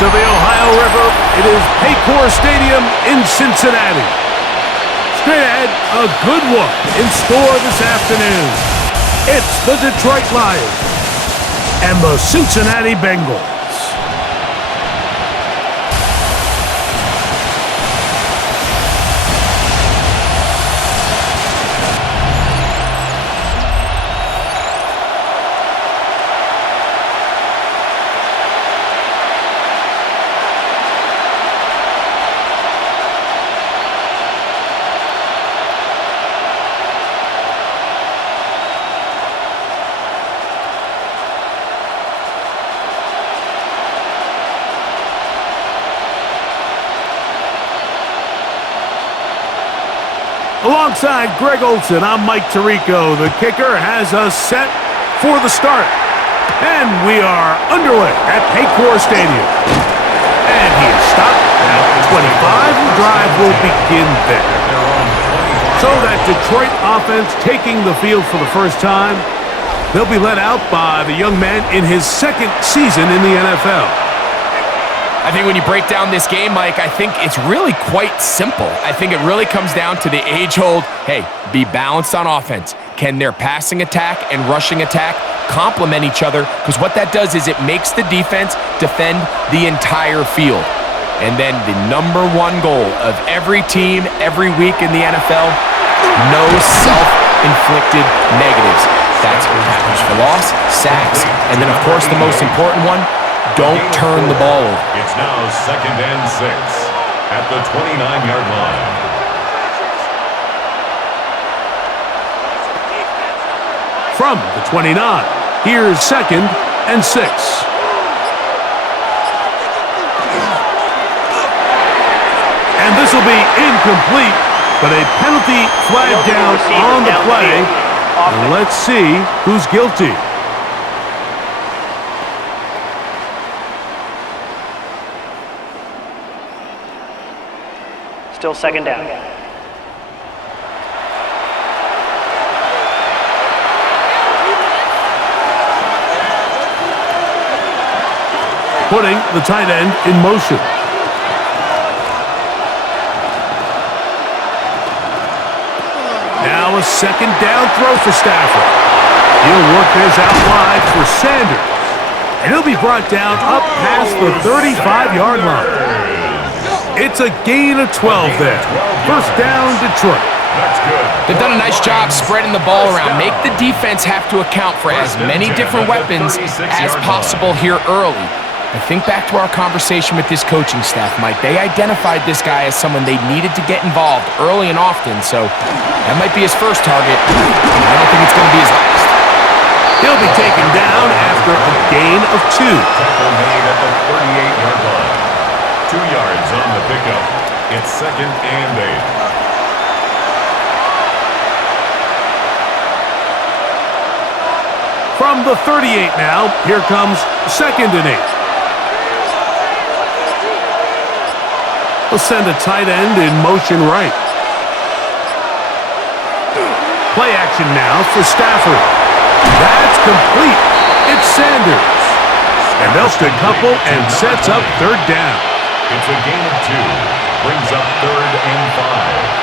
of the Ohio River, it is Paycor Stadium in Cincinnati. Straight ahead, a good one in store this afternoon. It's the Detroit Lions and the Cincinnati Bengals. Alongside Greg Olson, I'm Mike Tirico. The kicker has us set for the start. And we are underway at Paycor Stadium. And he is stopped at 25. The drive will begin there. So that Detroit offense taking the field for the first time. They'll be led out by the young man in his second season in the NFL. I think when you break down this game, Mike, I think it's really quite simple. I think it really comes down to the age-old, hey, be balanced on offense. Can their passing attack and rushing attack complement each other? Because what that does is it makes the defense defend the entire field. And then the number one goal of every team, every week in the NFL, no self-inflicted negatives. That's tackles for loss, sacks, and then, of course, the most important one, don't turn the ball over. It's now 2nd and 6 at the 29-yard line. From the 29, here's 2nd and 6. And this will be incomplete, but a penalty flag down on the play. And let's see who's guilty. Still 2nd down. Putting the tight end in motion. Now a 2nd down throw for Stafford. He'll work this out wide for Sanders. And he'll be brought down up past the 35-yard line. It's a gain of 12 there. First down, Detroit. That's good. They've done a nice job spreading the ball around. Make the defense have to account for as many different weapons as possible here early. I think back to our conversation with this coaching staff, Mike. They identified this guy as someone they needed to get involved early and often, so that might be his first target. I don't think it's going to be his last. He'll be taken down after a gain of 2. Tackle made at the 38-yard line. 2 yards on the pickup. It's 2nd and 8. From the 38 now, here comes 2nd and 8. We'll send a tight end in motion right. Play action now for Stafford. That's complete. It's Sanders. And they'll stick couple and sets up 3rd down. It's a gain of 2. Brings up 3rd and 5.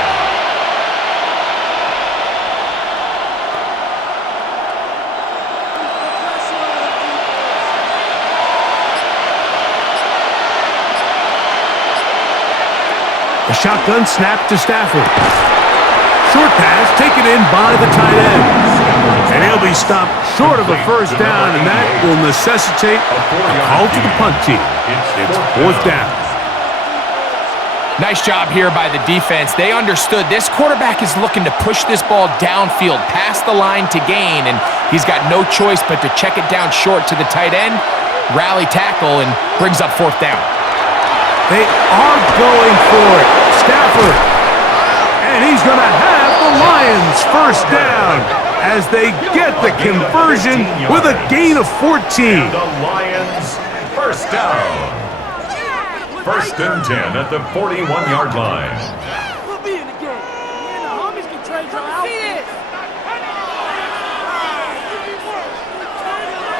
A shotgun snap to Stafford. Short pass taken in by the tight end. And he'll be stopped short of a first down, and that will necessitate a call to the punt team. It's 4th down. Nice job here by the defense. They understood this quarterback is looking to push this ball downfield past the line to gain, and he's got no choice but to check it down short to the tight end, rally tackle, and brings up 4th down. They are going for it. Stafford. And he's going to have the Lions first down as they get the conversion with a gain of 14. And the Lions first down. 1st and 10 at the 41-yard line. We'll be in the game. Me and the homies can trade your outfits.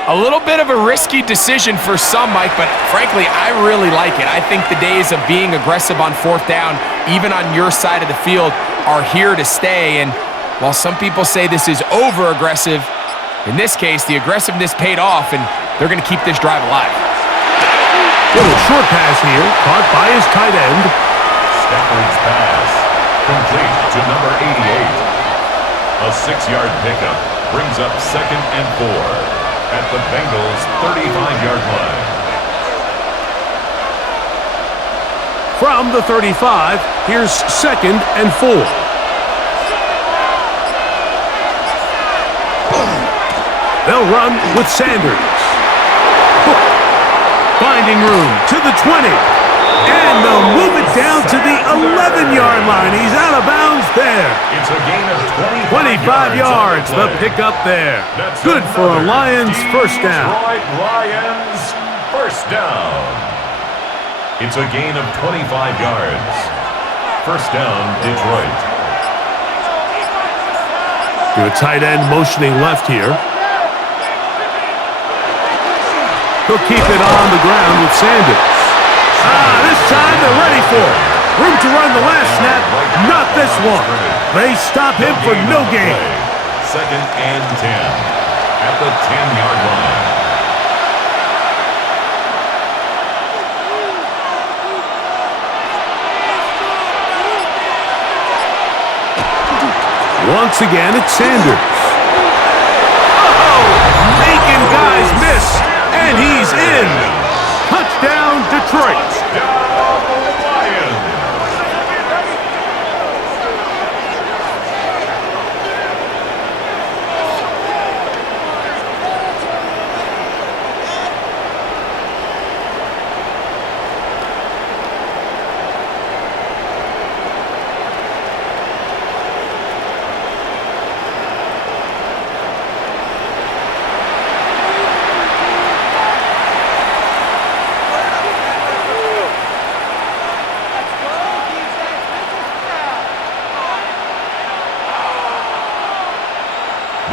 A little bit of a risky decision for some, Mike, but frankly, I really like it. I think the days of being aggressive on fourth down, even on your side of the field, are here to stay. And while some people say this is over-aggressive, in this case, the aggressiveness paid off, and they're going to keep this drive alive. Little short pass here, caught by his tight end. Stafford's pass, complete to number 88. A 6-yard pickup brings up 2nd and 4. At the Bengals' 35-yard line. From the 35, here's 2nd and 4. They'll run with Sanders. Finding room to the 20. And they'll move it down to the 11-yard line. He's out of bounds there. It's a gain of 25 yards, the pickup there. That's good for a Lions first down. Detroit Lions first down. It's a gain of 25 yards. First down, Detroit. Your tight end motioning left here. He'll keep it on the ground with Sanders. This time they're ready for it. Room to run the last snap, not this one. They stop him for no gain. 2nd and 10 at the 10-yard line. Once again, it's Sanders. Making guys miss, and he's in. Touchdown, Detroit. Touchdown, Lions.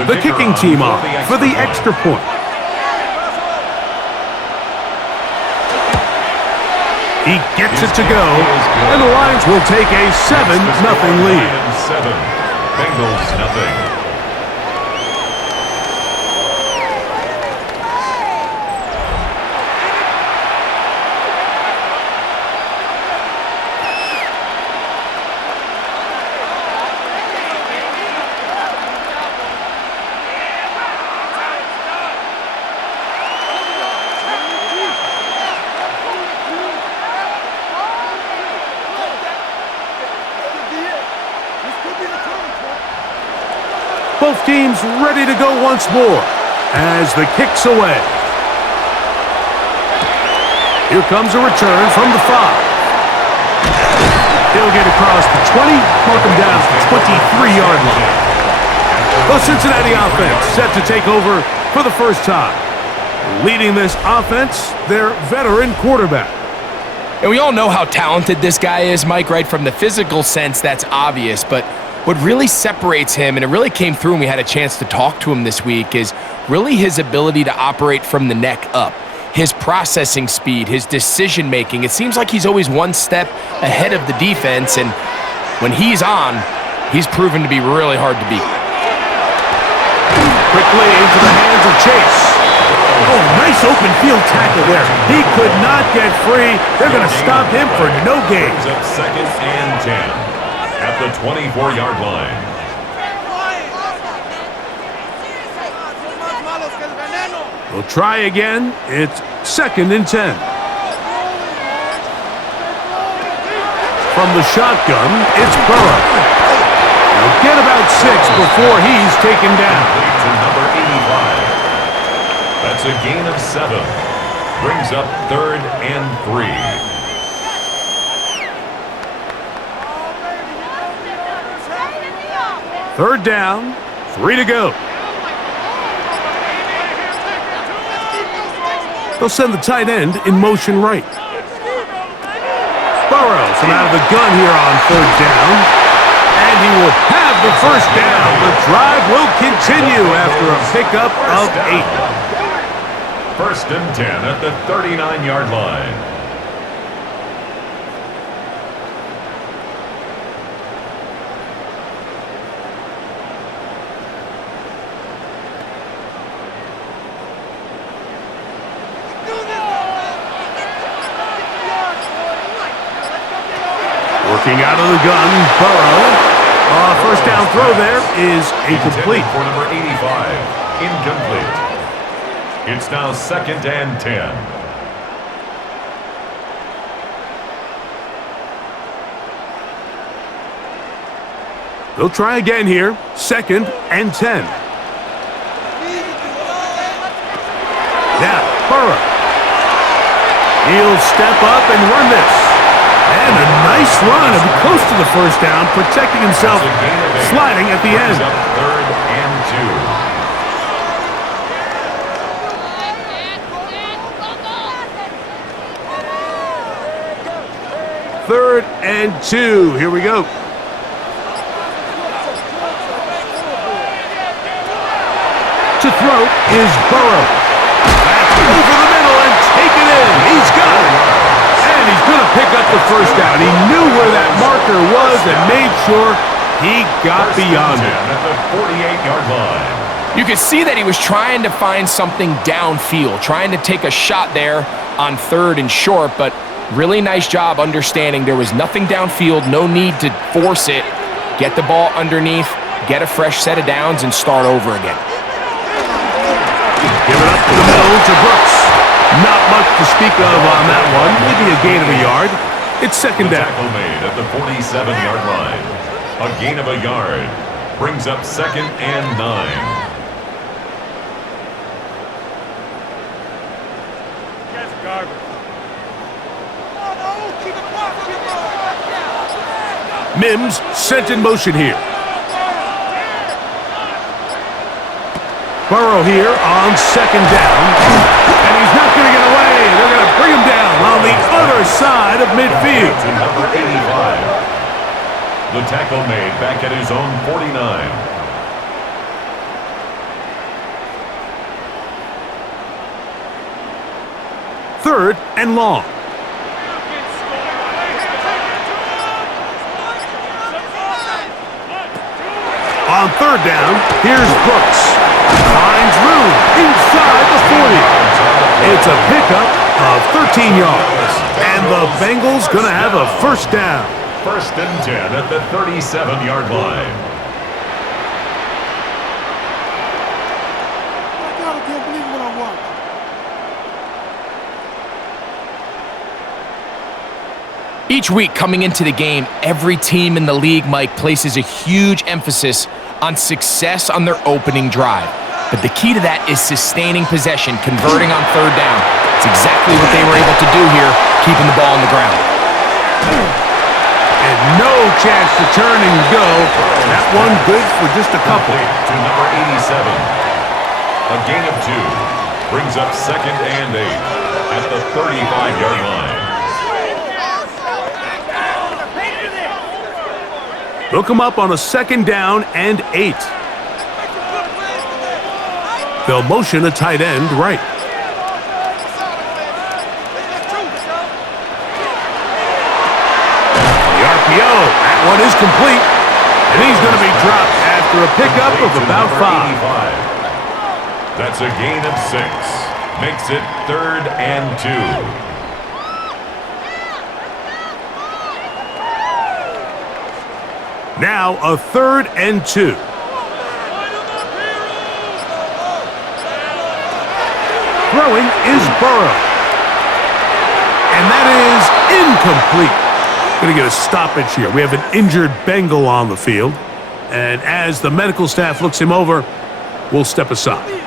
The kicking team on for the extra point. He gets it to go, and the Lions will take a 7-0 lead. 7, Bengals nothing. Both teams ready to go once more as the kick's away. Here comes a return from the 5. He'll get across the 20, mark him down to the 23-yard line. The Cincinnati offense set to take over for the first time. Leading this offense, their veteran quarterback. And we all know how talented this guy is, Mike, right? From the physical sense, that's obvious, but what really separates him, and it really came through when we had a chance to talk to him this week, is really his ability to operate from the neck up. His processing speed, his decision-making. It seems like he's always one step ahead of the defense, and when he's on, he's proven to be really hard to beat. Quickly into the hands of Chase. Oh, nice open field tackle there. He could not get free. They're going to stop him for no gain. Up 2nd and 10. At the 24-yard line. We'll try again. It's 2nd and 10. From the shotgun, it's Burrow. He'll get about 6 before he's taken down. To number 85. That's a gain of 7. Brings up 3rd and 3. Third down, 3 to go. They'll send the tight end in motion right. Burrows from out of the gun here on 3rd down. And he will have the first down. The drive will continue after a pickup of 8. First and 10 at the 39-yard line. Working out of the gun, Burrow. First down throw there is incomplete. For number 85, incomplete. It's now second and 10. They'll try again here. Second and 10. Now, Burrow. He'll step up and run this. And a nice run. He'll be close to the first down, protecting himself, sliding at the end. Third and 2. Third and 2. Here we go. To throw is Burrow. Back over the middle and take it in. He's got it. And he's going to pick up the first down. He knew where that marker was and made sure he got beyond it. At the 48-yard line. You could see that he was trying to find something downfield, trying to take a shot there on third and short, but really nice job understanding there was nothing downfield, no need to force it. Get the ball underneath, get a fresh set of downs, and start over again. Give it up to the middle to Brooks. Not much to speak of on that one. Maybe a gain of a yard. It's second down. Tackle made at the 47-yard line. A gain of a yard brings up second and 9. Mims sent in motion here. Burrow here on second down. And he's not going to get away. They're going to bring him down on the other side of midfield. To number 85. The tackle made back at his own 49. Third and long. On third down, here's Brooks. Finds room inside the 40. It's a pickup of 13 yards. And the Bengals going to have a first down. First and 10 at the 37-yard line. I can't believe what I watched. Each week coming into the game, every team in the league, Mike, places a huge emphasis on success on their opening drive. But the key to that is sustaining possession, converting on third down. It's exactly what they were able to do here, keeping the ball on the ground. And no chance to turn and go. That one good for just a couple. To number 87. A gain of 2 brings up second and 8 at the 35-yard line. They'll come up on a second down and 8. They'll motion a tight end right. The RPO, that one is complete. And he's going to be dropped after a pickup of about 5. That's a gain of 6. Makes it third and 2. Now a third and 2. Throwing is Burrow. And that is incomplete. Going to get a stoppage here. We have an injured Bengal on the field. And as the medical staff looks him over, we'll step aside.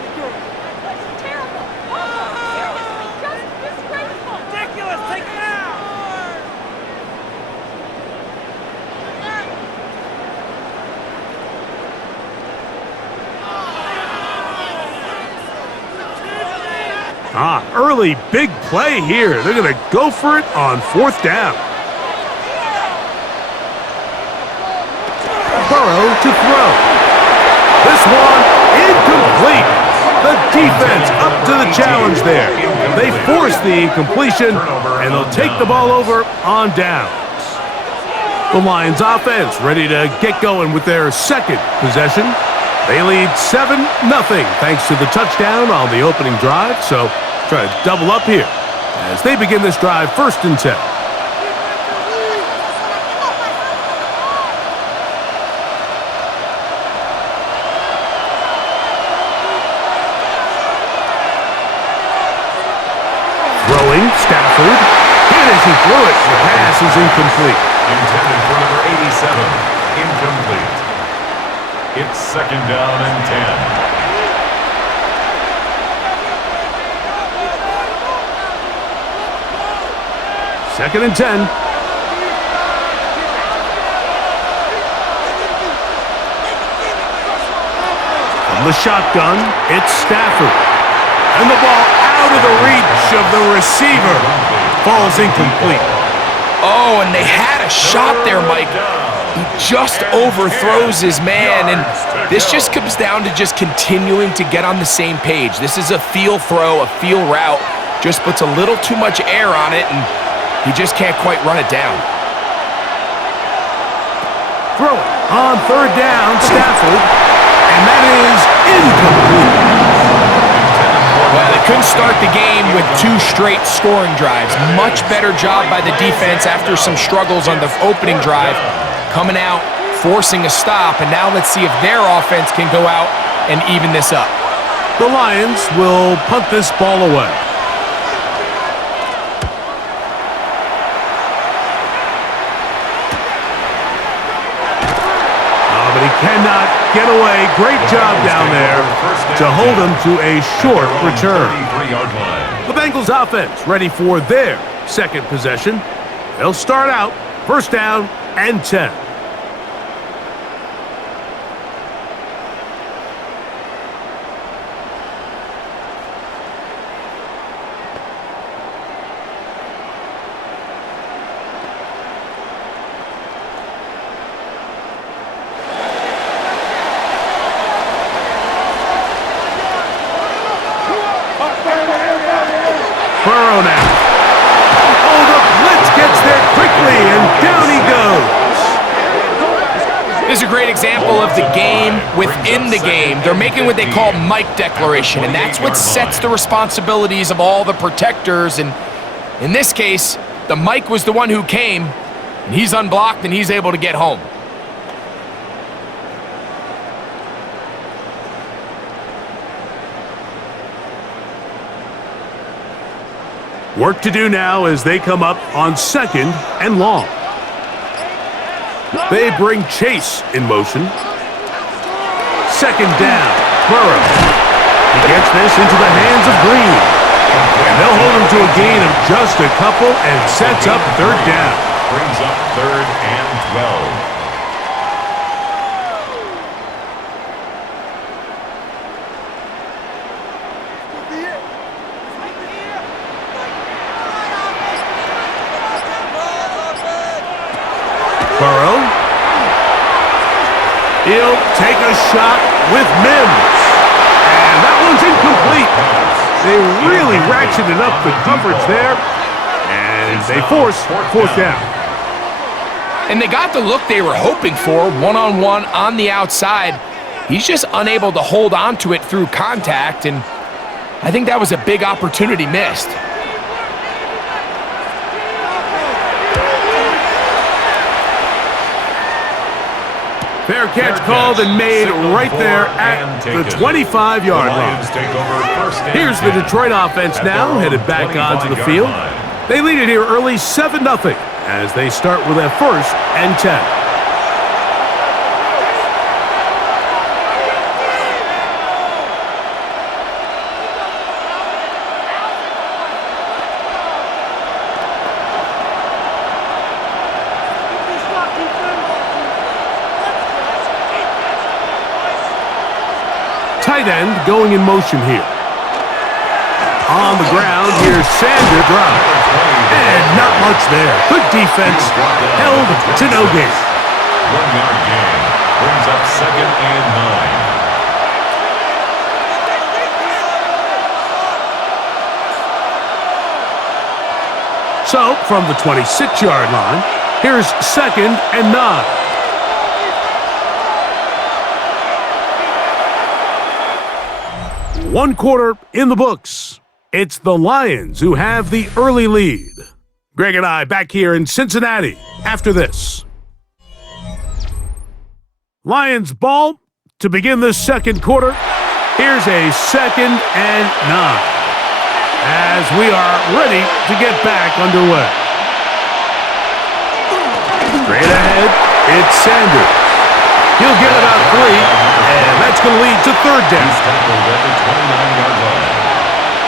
Early big play here. They're going to go for it on fourth down. Burrow to throw. This one incomplete. The defense up to the challenge there. They force the completion, and they'll take the ball over on downs. The Lions offense ready to get going with their second possession. They lead 7-0 thanks to the touchdown on the opening drive, so try to double up here as they begin this drive 1st and 10. Throwing, Stafford. Hit as he threw it. The pass is incomplete. Intended for number 87. Incomplete. It's 2nd down and 10. 2nd and 10. From the shotgun, it's Stafford. And the ball out of the reach of the receiver. Falls incomplete. Oh, and they had a shot there, Mike. He just overthrows his man, and this just comes down to just continuing to get on the same page. This is a feel throw, a feel route. Just puts a little too much air on it, and he just can't quite run it down. Throw it on 3rd down, Stafford. And that is incomplete. Well, they couldn't start the game with 2 straight scoring drives. Much better job by the defense after some struggles on the opening drive. Coming out, forcing a stop, and now let's see if their offense can go out and even this up. The Lions will punt this ball away. But he cannot get away. Great job down there to hold him to a short return. The Bengals offense ready for their second possession. They'll start out 1st down and 10. Burrow now. Oh, the blitz gets there quickly, and down he goes. This is a great example of the game within the game. They're making what they call Mike declaration, and that's what sets the responsibilities of all the protectors. And in this case, the Mike was the one who came, and he's unblocked, and he's able to get home. Work to do now as they come up on 2nd and long. They bring Chase in motion. 2nd down, Burrow. He gets this into the hands of Green. And they'll hold him to a gain of just a couple and sets up 3rd down. Brings up 3rd and 12. Burrow. He'll take a shot with Mims. And that one's incomplete. They really ratcheted up the coverage there. And they force 4th down. And they got the look they were hoping for, one-on-one on the outside. He's just unable to hold on to it through contact, and I think that was a big opportunity missed. Fair catch called and made right there at the 25-yard line. Here's the Detroit offense now, headed back onto the field. They lead it here early 7-0 as they start with a 1st and 10. Tight end going in motion here. On the ground, here's Sander drive. And not much there. Good defense. Held to no gain. 1-yard gain. Brings up 2nd and 9. So, from the 26-yard line, here's 2nd and 9. One quarter in the books. It's the Lions who have the early lead. Greg and I back here in Cincinnati after this. Lions ball to begin the second quarter. Here's a 2nd and 9 as we are ready to get back underway. Straight ahead, it's Sanders. He'll get about 3, and that's going to lead to 3rd down. He's tackled at the 29-yard line.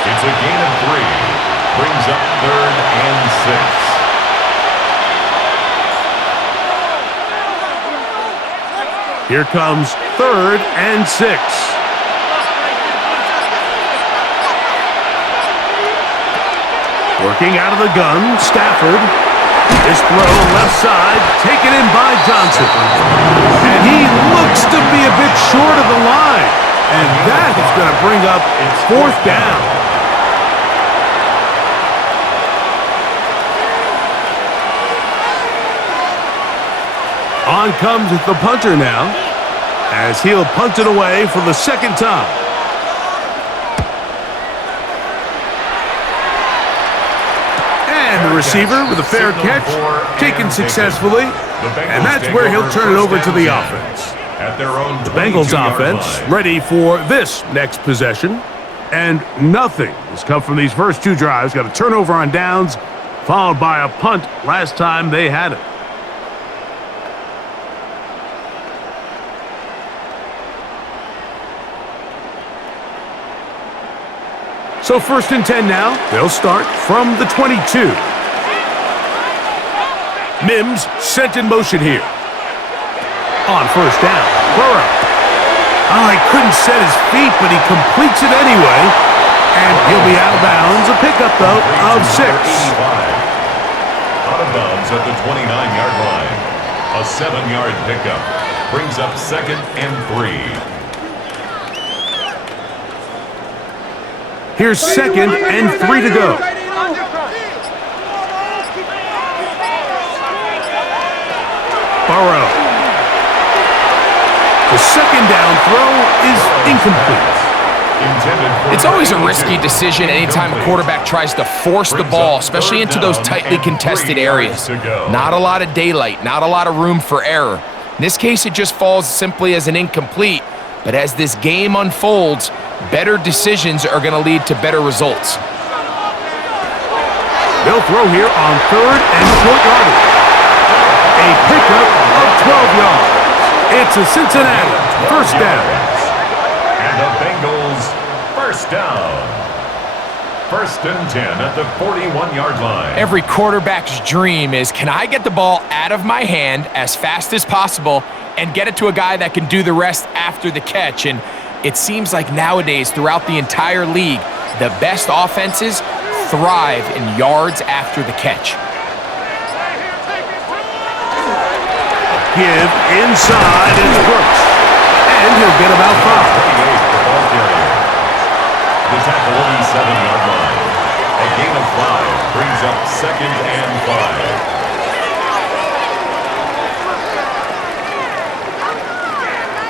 It's a gain of 3. Brings up 3rd and 6. Here comes 3rd and 6. Working out of the gun, Stafford. His throw left side, taken in by Johnson. And he looks to be a bit short of the line. And that is going to bring up 4th down. On comes the punter now, as he'll punt it away for the 2nd time. And the receiver with a fair catch, taken successfully, and that's where he'll turn it over to the offense. The Bengals offense ready for this next possession, and nothing has come from these first 2 drives. Got a turnover on downs, followed by a punt last time they had it. So 1st and 10 now. They'll start from the 22. Mims sent in motion here. On 1st down, Burrow. Oh, he couldn't set his feet, but he completes it anyway. And he'll be out of bounds. A pickup, though, of 6. Out of bounds at the 29-yard line. A 7-yard pickup. Brings up 2nd and 3. Here's 2nd and 3 to go. Burrow. The 2nd down throw is incomplete. It's always a risky decision anytime a quarterback tries to force the ball, especially into those tightly contested areas. Not a lot of daylight, not a lot of room for error. In this case, it just falls simply as an incomplete. But as this game unfolds, better decisions are going to lead to better results. They'll throw here on 3rd and short yardage. A pickup of 12 yards. It's a Cincinnati 1st down. And the Bengals 1st down. 1st and 10 at the 41-yard line. Every quarterback's dream is, can I get the ball out of my hand as fast as possible and get it to a guy that can do the rest after the catch? And it seems like nowadays, throughout the entire league, the best offenses thrive in yards after the catch. Give inside is Brooks. And he'll get about 5. The tackle will be 7-yard line. A gain of 5 brings up 2nd and 5.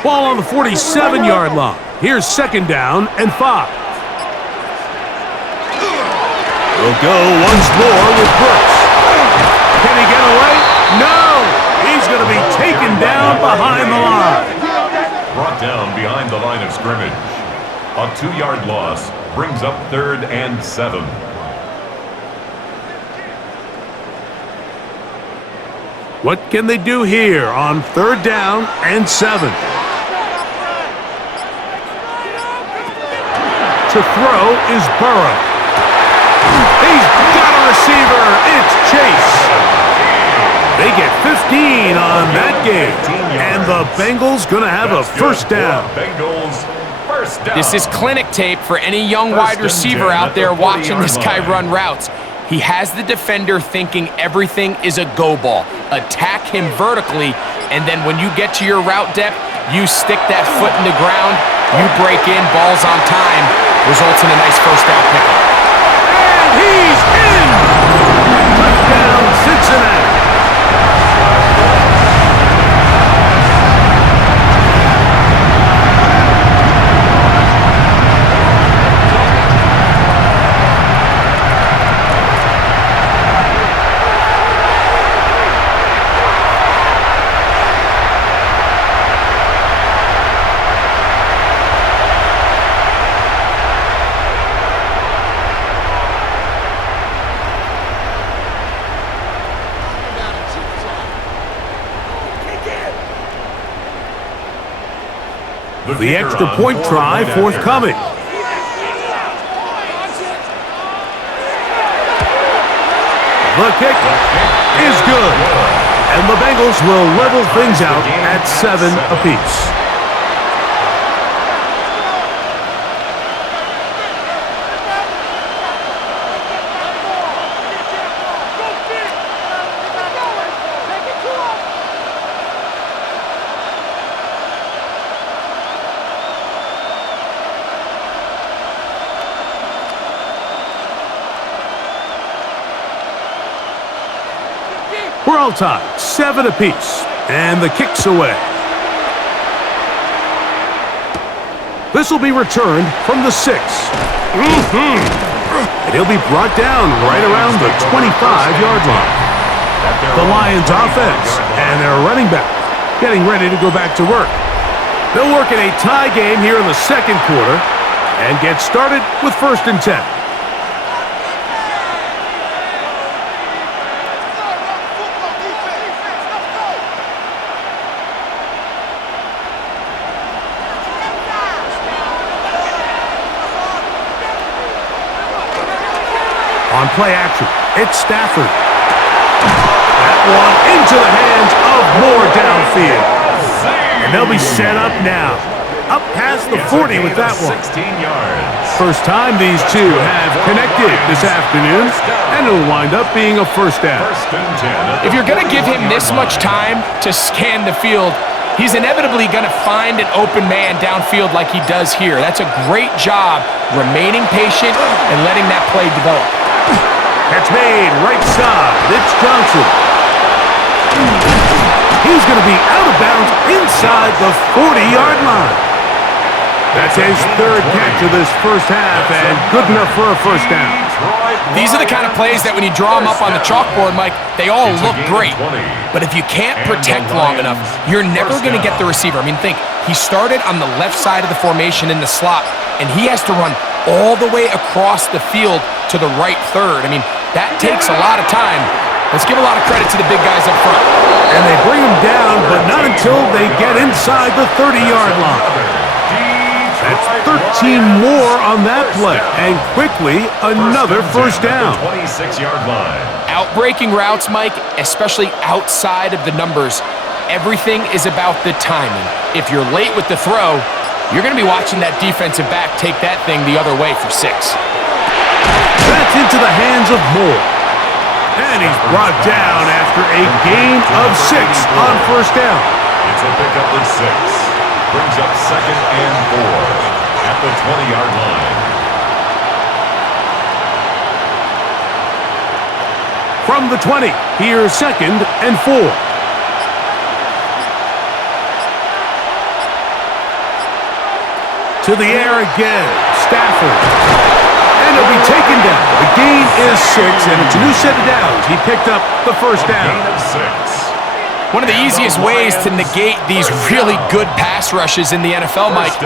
Ball on the 47-yard line. Here's 2nd down and 5. We'll go once more with Brooks. Can he get away? No! He's going to be taken down behind the line. Brought down behind the line of scrimmage. A 2-yard loss brings up 3rd and 7. What can they do here on 3rd down and 7? To throw is Burrow. He's got a receiver. It's Chase. They get 15 on that game. And the Bengals going to have a 1st down. Bengals 1st down. This is clinic tape for any young wide receiver out there watching this guy run routes. He has the defender thinking everything is a go ball. Attack him vertically, and then when you get to your route depth, you stick that foot in the ground, you break in, balls on time, results in a nice 1st down pickup. And he's in! The extra point try forthcoming. The kick is good. And the Bengals will level things out at 7 apiece. We're all tied, 7 apiece, and the kick's away. This will be returned from the 6. And he'll be brought down right around the 25-yard line. The Lions offense and their running back getting ready to go back to work. They'll work in a tie game here in the second quarter and get started with 1st and 10. On play action, it's Stafford. That one into the hands of Moore downfield. And they'll be set up now. Up past the 40 with that one. 16 yards. First time these two have connected this afternoon, and it'll wind up being a first down. If you're going to give him this much time to scan the field, he's inevitably going to find an open man downfield like he does here. That's a great job remaining patient and letting that play develop. Catch made right side. It's Johnson. He's going to be out of bounds inside the 40-yard line. That's his 3rd catch of this first half, and good enough for a first down. These are the kind of plays that when you draw them up on the chalkboard, Mike, they all look great. But if you can't protect long enough, you're never going to get the receiver. I mean, think, he started on the left side of the formation in the slot, and he has to run all the way across the field to the right 3rd. I mean, that takes a lot of time. Let's give a lot of credit to the big guys up front. And they bring him down, but not until they get inside the 30-yard line. That's 13 more on that play, and quickly another first down. 26-yard line. Outbreaking routes, Mike, especially outside of the numbers, everything is about the timing. If you're late with the throw, you're going to be watching that defensive back take that thing the other way for 6. That's into the hands of Moore. And he's brought down after a gain of 6 on first down. It's a pickup of 6. Brings up 2nd and 4 at the 20-yard line. From the 20, here's 2nd and 4. To the air again, Stafford. And he'll be taken down. The gain is 6, and it's a new set of downs. He picked up the first down. Gain of 6. One of the easiest ways to negate these really good pass rushes in the NFL, Mike,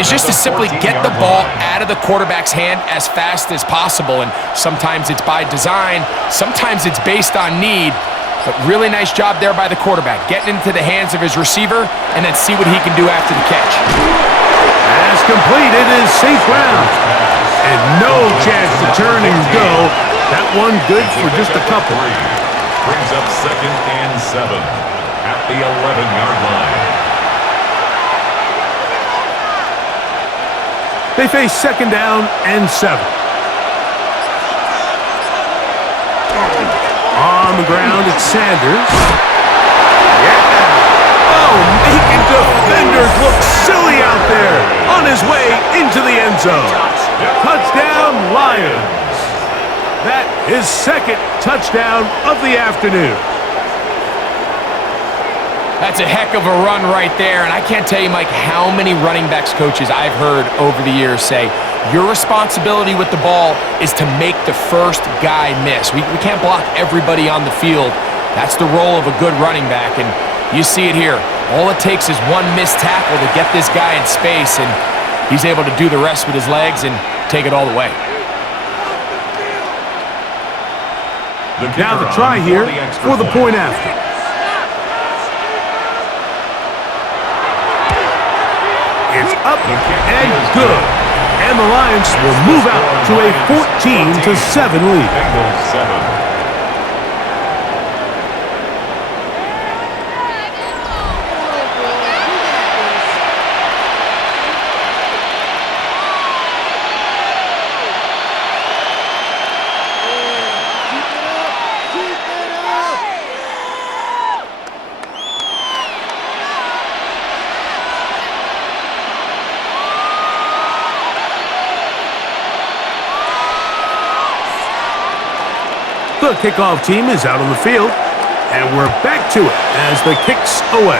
is just to simply get the ball out of the quarterback's hand as fast as possible. And sometimes it's by design, sometimes it's based on need. But really nice job there by the quarterback, getting into the hands of his receiver and then see what he can do after the catch. As completed is St. Brown. And no chance to turn and go. That one good for just a couple. Brings up 2nd and 7 at the 11-yard line. They face 2nd down and 7. On the ground, it's Sanders. Yeah. Oh, making defenders look silly out there. On his way into the end zone. Touchdown, Lions. That is 2nd touchdown of the afternoon. That's a heck of a run right there, and I can't tell you, Mike, how many running backs coaches I've heard over the years say, your responsibility with the ball is to make the first guy miss. We can't block everybody on the field. That's the role of a good running back, and you see it here. All it takes is one missed tackle to get this guy in space, and he's able to do the rest with his legs and take it all the way. Now the try here for the point after. It's up and good. And the Lions will move out to a 14-7 lead. Bengals 7. The kickoff team is out on the field, and we're back to it as the kick's away.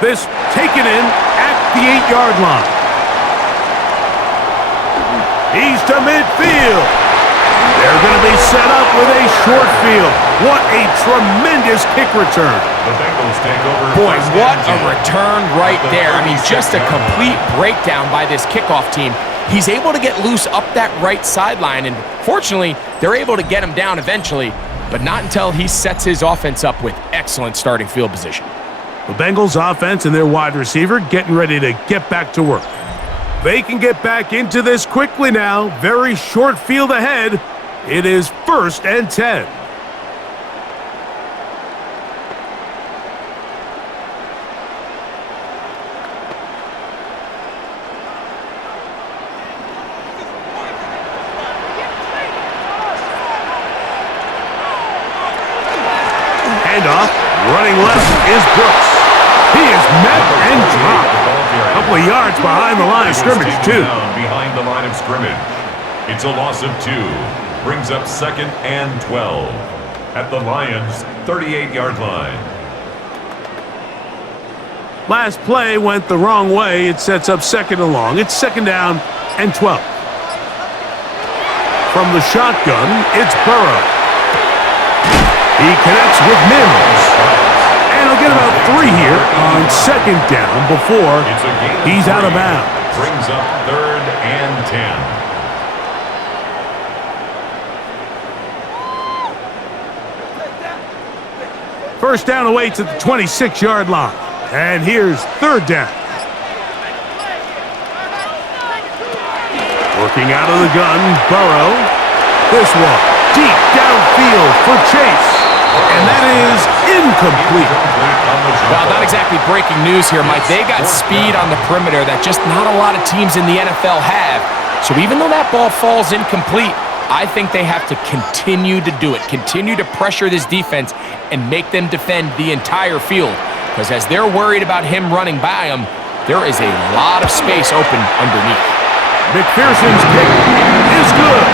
This taken in at the 8-yard line. He's to midfield. They're going to be set up with a short field. What a tremendous kick return. The Bengals take over. Boy, what a return right there. I mean, just a complete breakdown by this kickoff team. He's able to get loose up that right sideline, and fortunately, they're able to get him down eventually, but not until he sets his offense up with excellent starting field position. The Bengals offense and their wide receiver getting ready to get back to work. They can get back into this quickly now. Very short field ahead. It is 1st and 10. Handoff, running left is Brooks. He is met and dropped. A couple of yards behind the line of scrimmage, too. Behind the line of scrimmage. It's a loss of 2. Brings up 2nd and 12 at the Lions' 38-yard line. Last play went the wrong way. It sets up 2nd and long. It's 2nd down and 12. From the shotgun, it's Burrow. He connects with Mims. And he'll get about 3 here on 2nd down before he's out of bounds. Brings up 3rd and 10. First down away to the 26-yard line. And here's 3rd down. Working out of the gun, Burrow. This one, deep downfield for Chase. And that is incomplete. Well, not exactly breaking news here, Mike. They got speed on the perimeter that just not a lot of teams in the NFL have. So even though that ball falls incomplete, I think they have to continue to do it, continue to pressure this defense and make them defend the entire field. Because as they're worried about him running by them, there is a lot of space open underneath. McPherson's kick is good.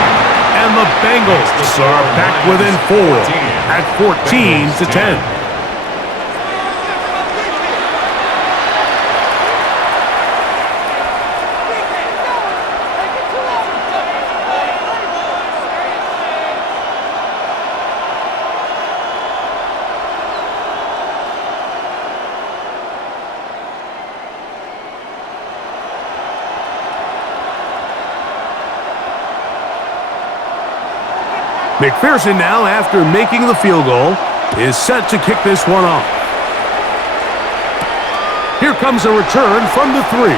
And the Bengals are back within 4 at 14-10. McPherson now, after making the field goal, is set to kick this one off. Here comes a return from the 3.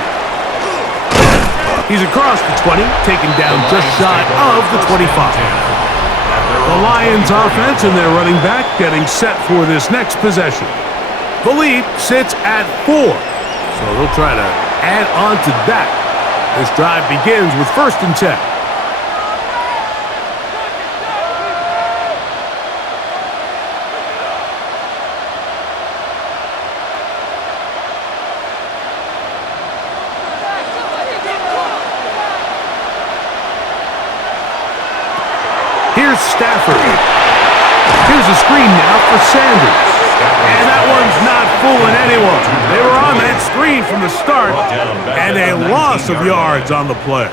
He's across the 20, taken down just shy of the 25. The Lions offense and their running back getting set for this next possession. The lead sits at 4, so they'll try to add on to that. This drive begins with 1st and 10. Here's Stafford. Here's a screen now for Sanders. And that one's not fooling anyone. They were on that screen from the start, and a loss of yards on the play.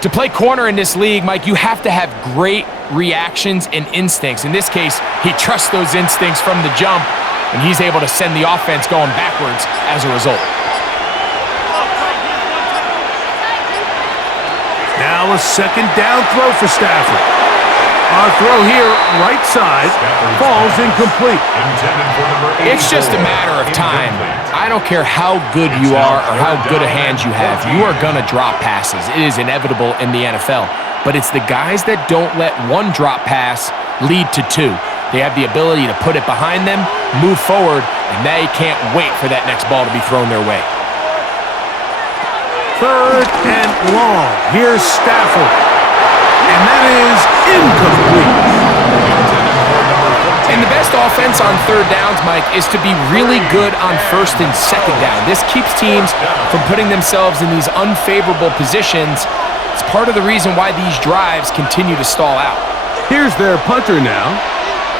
To play corner in this league, Mike, you have to have great reactions and instincts. In this case, he trusts those instincts from the jump, and he's able to send the offense going backwards as a result. Now a 2nd down throw for Stafford. Our throw here, right side, falls incomplete. Intended for number 84. It's just a matter of time. I don't care how good you are or how good a hand you have. You are going to drop passes. It is inevitable in the NFL. But it's the guys that don't let one drop pass lead to two. They have the ability to put it behind them, move forward, and they can't wait for that next ball to be thrown their way. 3rd and long. Here's Stafford. And that is incomplete. And the best offense on 3rd downs, Mike, is to be really good on 1st and 2nd down. This keeps teams from putting themselves in these unfavorable positions. It's part of the reason why these drives continue to stall out. Here's their punter now,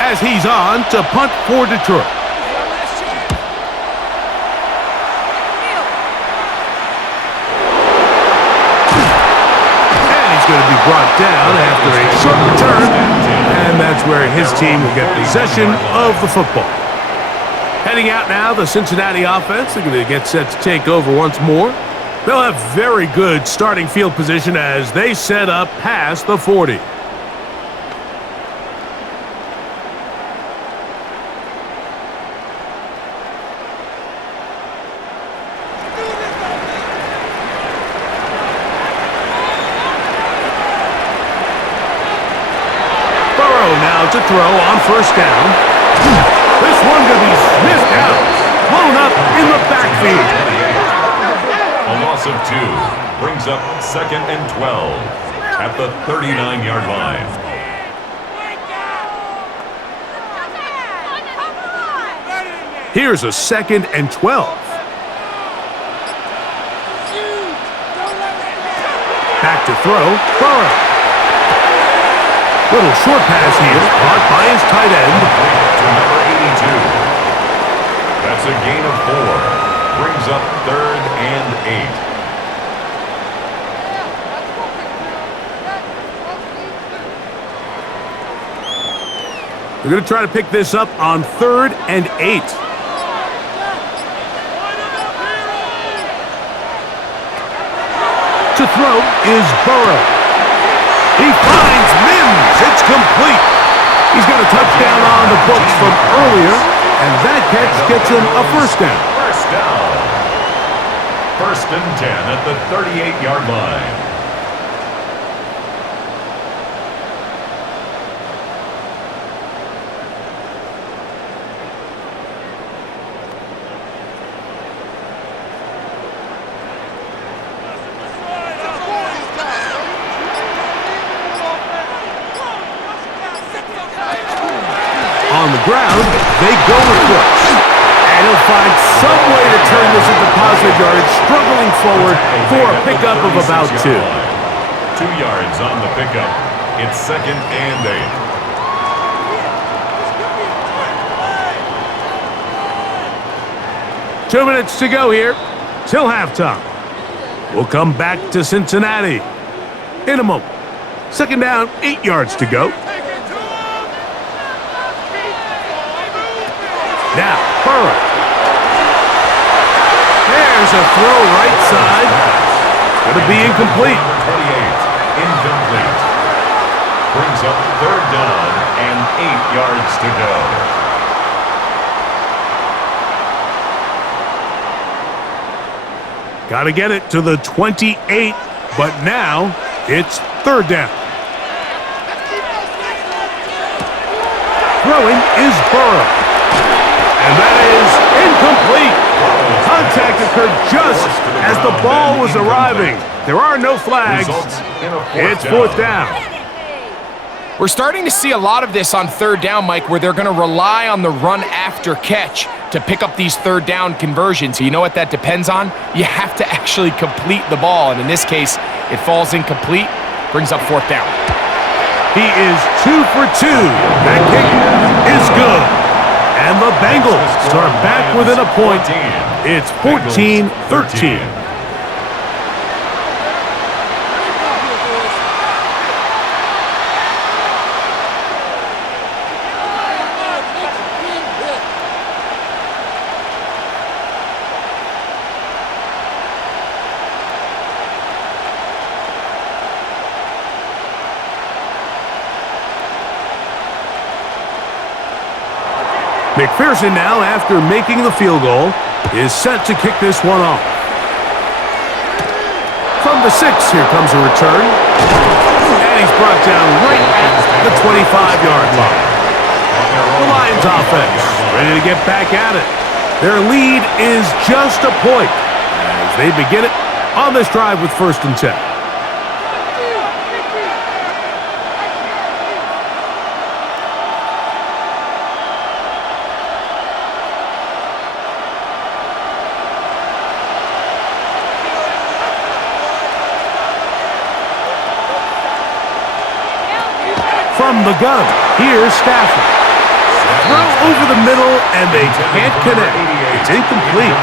as he's on to punt for Detroit. Going to be brought down after a short return, and that's where his team will get possession of the football. Heading out now, the Cincinnati offense. They're going to get set to take over once more. They'll have very good starting field position as they set up past the 40. To throw on 1st down. This one going to be sniffed out. Blown up in the backfield. A loss of 2 brings up 2nd and 12 at the 39-yard line. Here's a 2nd and 12. Back to throw. Burrow. Little short pass here, caught by his tight end. To number 82. That's a gain of 4. Brings up 3rd and 8. They're going to try to pick this up on 3rd and 8. To throw is Burrow. He finds Mims. It's complete. He's got a touchdown on the books from earlier, and that catch gets him a 1st down. 1st down. 1st and 10 at the 38-yard line. On the ground, they go with Brooks. And he'll find some way to turn this into positive yards, struggling forward for a pickup of about 2. 2 yards on the pickup. It's 2nd and 8. 2 minutes to go here till halftime. We'll come back to Cincinnati in a moment. 2nd down, 8 yards to go. Now, Burrow. There's a throw right side. Going to be incomplete. 28, incomplete. Brings up 3rd down and 8 yards to go. Got to get it to the 28, but now it's 3rd down. Throwing is Burrow. And that is incomplete. Contact occurred just as the ball was arriving. There are no flags. It's 4th down. We're starting to see a lot of this on 3rd down, Mike, where they're going to rely on the run after catch to pick up these 3rd down conversions. You know what that depends on? You have to actually complete the ball. And in this case, it falls incomplete, brings up 4th down. He is 2 for 2. That kick is good. And the Bengals start back within a point. It's 14-13. McPherson now, after making the field goal, is set to kick this one off. From the 6, here comes a return. And he's brought down right at the 25-yard line. The Lions offense ready to get back at it. Their lead is just a point as they begin it on this drive with 1st and 10. From the gun, here's Stafford. Throw over the middle, and they can't connect. It's incomplete.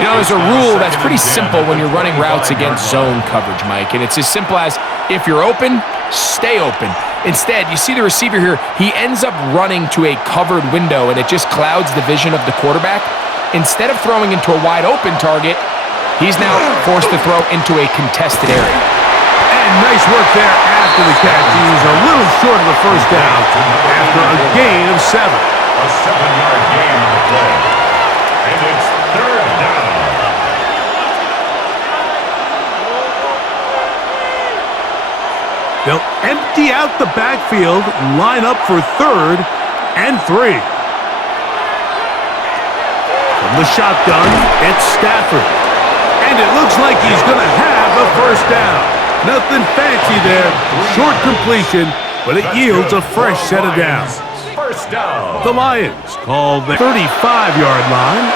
You know, there's a rule that's pretty simple when you're running routes against zone coverage, Mike, and it's as simple as if you're open, stay open. Instead, you see the receiver here, he ends up running to a covered window, and it just clouds the vision of the quarterback. Instead of throwing into a wide-open target, he's now forced to throw into a contested area. And nice work there after the catch. He was a little short of the 1st down after a gain of 7. A 7-yard gain on the play. And it's 3rd down. They'll empty out the backfield and line up for 3rd and 3. From the shotgun, it's Stafford. And it looks like he's going to have a 1st down. Nothing fancy there. Short completion, but it yields a fresh set of downs. 1st down. The Lions call the 35-yard line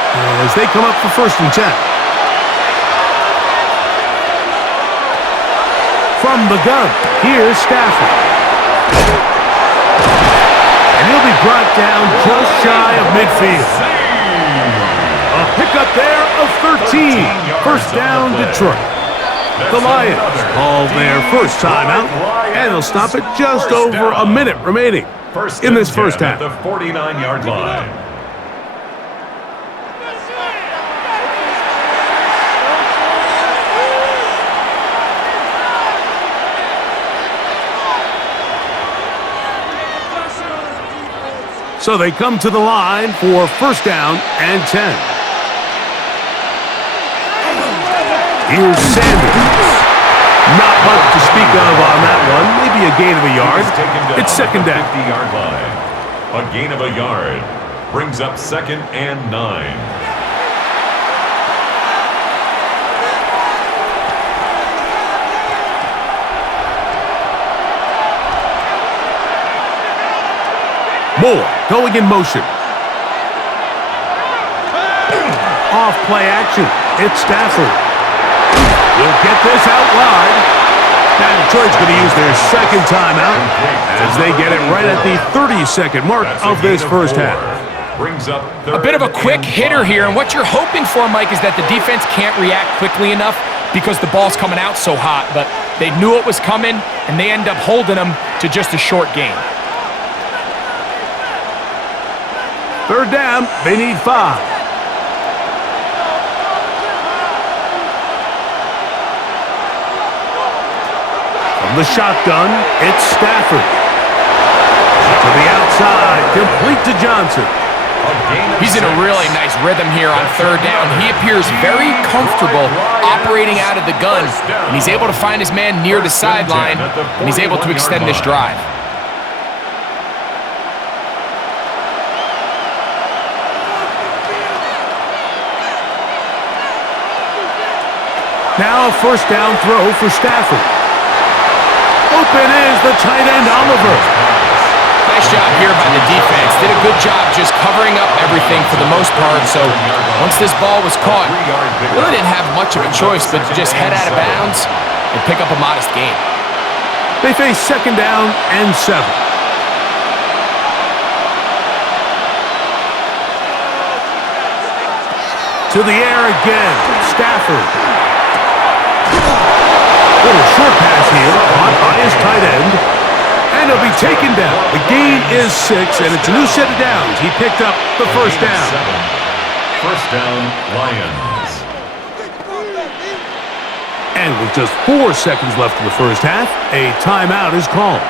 as they come up for 1st and 10. From the gun, here's Stafford. And he'll be brought down just shy of midfield. A pickup there of 13. 1st down, Detroit. The Lions call their 1st timeout, and they'll stop it just over a minute remaining in this 1st half. At the 49-yard line. So they come to the line for 1st down and 10. Here's Sanders. Not much to speak of on that one. Maybe a gain of a yard. It's 2nd down. 50-yard line. A gain of a yard brings up 2nd and 9. Moore going in motion. Off play action. It's Stafford. We'll get this out wide. Now Detroit's going to use their 2nd timeout as they get it right at the 30-second mark of this 1st half. Brings up A bit of a quick hitter here, and what you're hoping for, Mike, is that the defense can't react quickly enough because the ball's coming out so hot, but they knew it was coming, and they end up holding them to just a short gain. 3rd down, they need 5. From the shotgun, it's Stafford. To the outside, complete to Johnson. He's in a really nice rhythm here on 3rd down. He appears very comfortable operating out of the gun, and he's able to find his man near the sideline, and he's able to extend this drive. Now a 1st down throw for Stafford. Open is the tight end, Oliver. Nice job here by the defense. Did a good job just covering up everything for the most part. So once this ball was caught, really didn't have much of a choice but to just head out of bounds and pick up a modest gain. They face 2nd down and 7. To the air again, Stafford. Little short pass here, caught by his tight end. And he'll be taken down. The gain is 6, and it's a new set of downs. He picked up the 1st down. 1st down, Lions. And with just 4 seconds left in the 1st half, a timeout is called.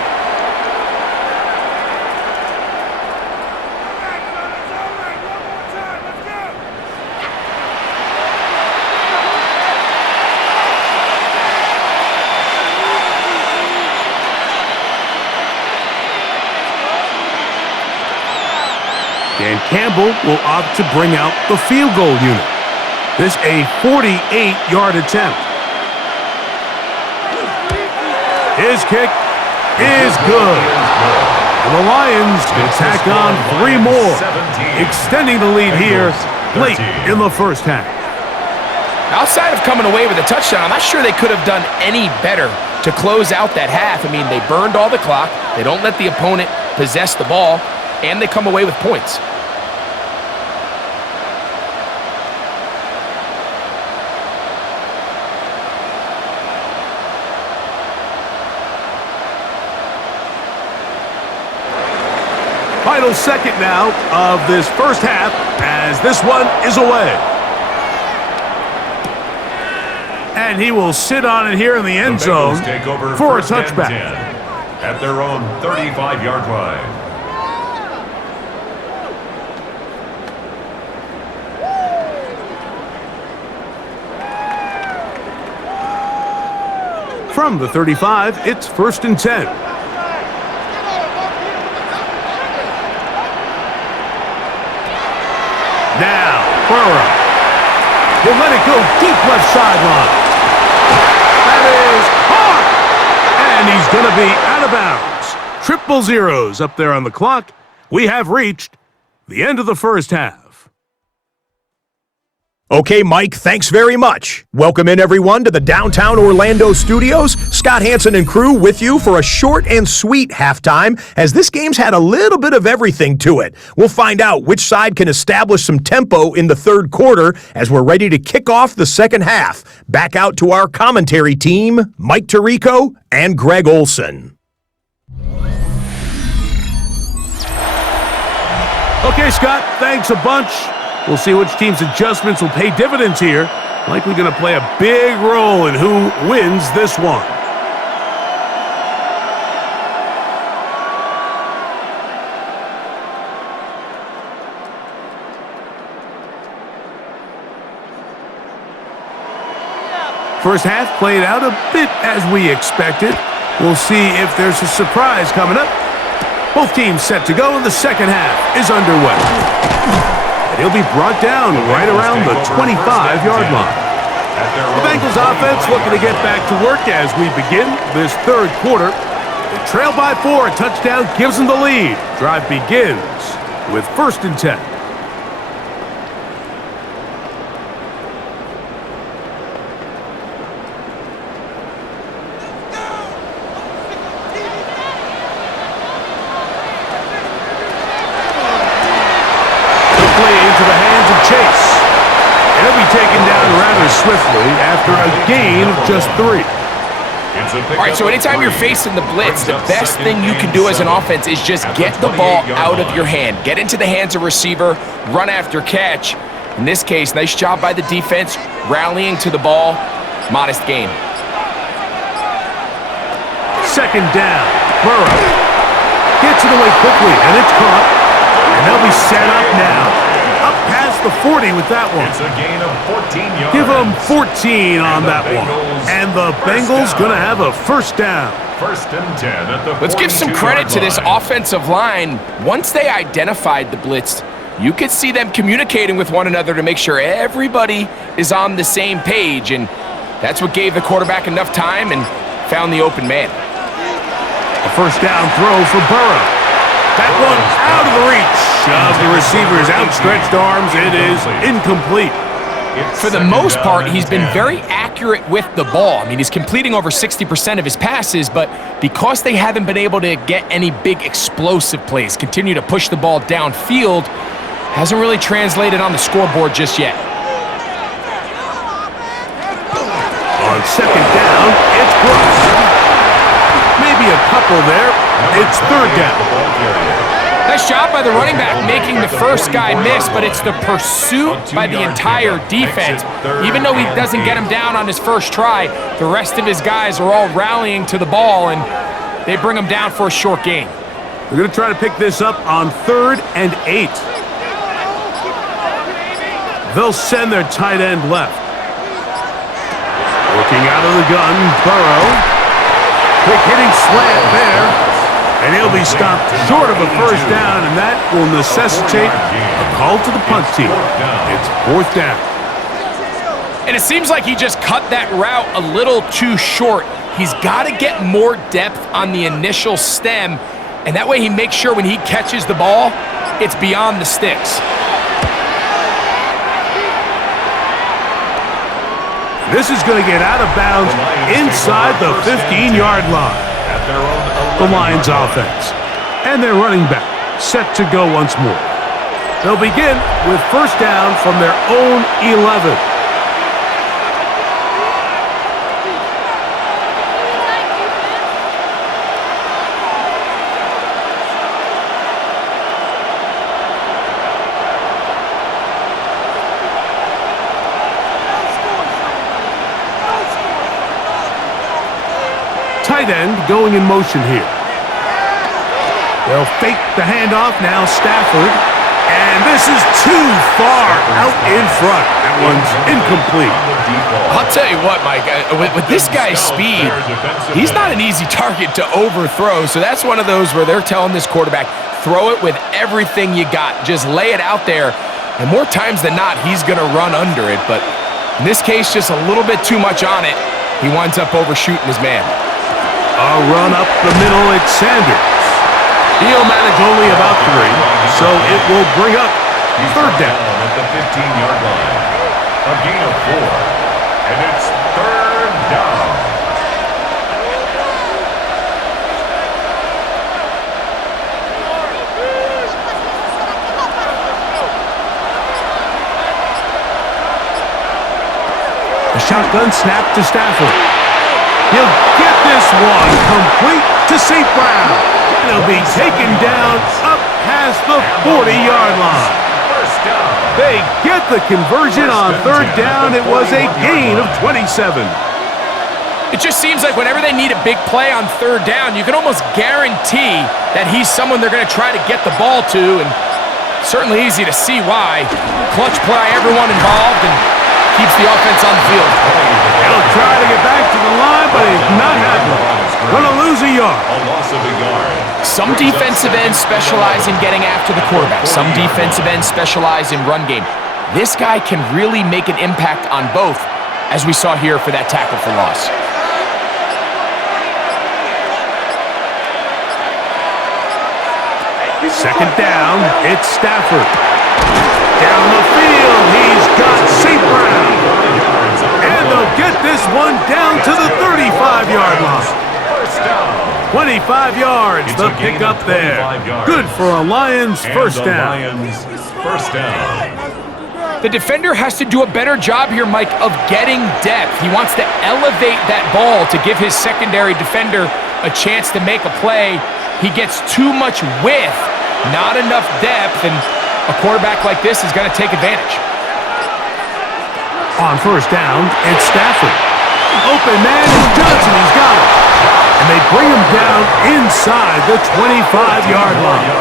Campbell will opt to bring out the field goal unit. This a 48-yard attempt. His kick is good. And the Lions can tack on 3 more, extending the lead here late in the first half. Outside of coming away with a touchdown, I'm not sure they could have done any better to close out that half. I mean, they burned all the clock. They don't let the opponent possess the ball, and they come away with points. Final second now of this first half as this one is away. And he will sit on it here in the end zone for a touchback. At their own 35-yard line. From the 35, it's 1st and 10. Now, Burrow. He'll let it go deep left sideline. That is hard. And he's going to be out of bounds. Triple zeros up there on the clock. We have reached the end of the first half. Okay, Mike, thanks very much. Welcome in, everyone, to the downtown Orlando studios. Scott Hansen and crew with you for a short and sweet halftime, as this game's had a little bit of everything to it. We'll find out which side can establish some tempo in the third quarter as we're ready to kick off the second half. Back out to our commentary team, Mike Tirico and Greg Olson. Okay, Scott, thanks a bunch. We'll see which team's adjustments will pay dividends here. Likely going to play a big role in who wins this one. First half played out a bit as we expected. We'll see if there's a surprise coming up. Both teams set to go, and the second half is underway. And he'll be brought down right around the 25-yard line. The Bengals offense looking to get back to work as we begin this third quarter. They trail by 4. A touchdown gives them the lead. Drive begins with 1st and 10. Taken down rather swiftly after a gain of just 3. All right, so anytime you're facing the blitz, the best thing you can do as an offense is just get the ball out of your hand. Get into the hands of receiver, run after catch. In this case, nice job by the defense, rallying to the ball. Modest gain. Second down. Burrow gets it away quickly, and it's caught. And they'll be set up now. Up past the 40 with that one. It's a gain of 14 yards. Give them 14 on that one. And the Bengals going to have a first down. 1st and 10 at the 42-yard line. Let's give some credit to this offensive line. Once they identified the blitz, you could see them communicating with one another to make sure everybody is on the same page. And that's what gave the quarterback enough time and found the open man. A first down throw for Burrow. That one out of the reach of the receiver's outstretched arms. It is incomplete. For the most part, he's been very accurate with the ball. I mean, he's completing over 60% of his passes, but because they haven't been able to get any big explosive plays, continue to push the ball downfield, hasn't really translated on the scoreboard just yet. On second down, it's Brooks. Maybe a couple there. It's 3rd down. Nice job by the running back making the first guy miss, but it's the pursuit by the entire defense. Even though he doesn't get him down on his first try, the rest of his guys are all rallying to the ball, and they bring him down for a short gain. They're going to try to pick this up on 3rd and 8. They'll send their tight end left. Working out of the gun, Burrow. Quick hitting slant there. And he'll be stopped short of a first down, and that will necessitate a call to the punt team. It's fourth down. And it seems like he just cut that route a little too short. He's got to get more depth on the initial stem, and that way he makes sure when he catches the ball, it's beyond the sticks. This is going to get out of bounds inside the 15-yard line. The Lions offense. And their running back set to go once more. They'll begin with first down from their own 11. Tight end going in motion here. They'll fake the handoff now, Stafford. And this is too far out in front. That one's incomplete. I'll tell you what, Mike, with this guy's speed, he's not an easy target to overthrow. So that's one of those where they're telling this quarterback, throw it with everything you got. Just lay it out there. And more times than not, he's going to run under it. But in this case, just a little bit too much on it. He winds up overshooting his man. A run up the middle, it's Sanders. He'll manage only about 3, so it will bring up third down. At the 15-yard line. A gain of 4. And it's third down. A shotgun snap to Stafford. He'll get this one complete to St. Brown. And he'll be taken down up past the 40-yard line. They get the conversion on third down. It was a gain of 27. It just seems like whenever they need a big play on third down, you can almost guarantee that he's someone they're going to try to get the ball to, and certainly easy to see why. Clutch play, everyone involved, and keeps the offense on the field. He'll try to get back to the line, but he's not happening. Going to lose a yard. A loss of a yard. Some defensive ends specialize in getting after the quarterback. Some defensive ends specialize in run game. This guy can really make an impact on both, as we saw here for that tackle for loss. Second down, it's Stafford. Down the field, he's got St. Brown. And they'll get this one down to the 35-yard line. 25 yards, the pickup there. Good for a Lions first down. First down. The defender has to do a better job here, Mike, of getting depth. He wants to elevate that ball to give his secondary defender a chance to make a play. He gets too much width, not enough depth, and a quarterback like this is going to take advantage. On first down, it's Stafford. Open man is Johnson, he's got it. And they bring him down inside the 25-yard line.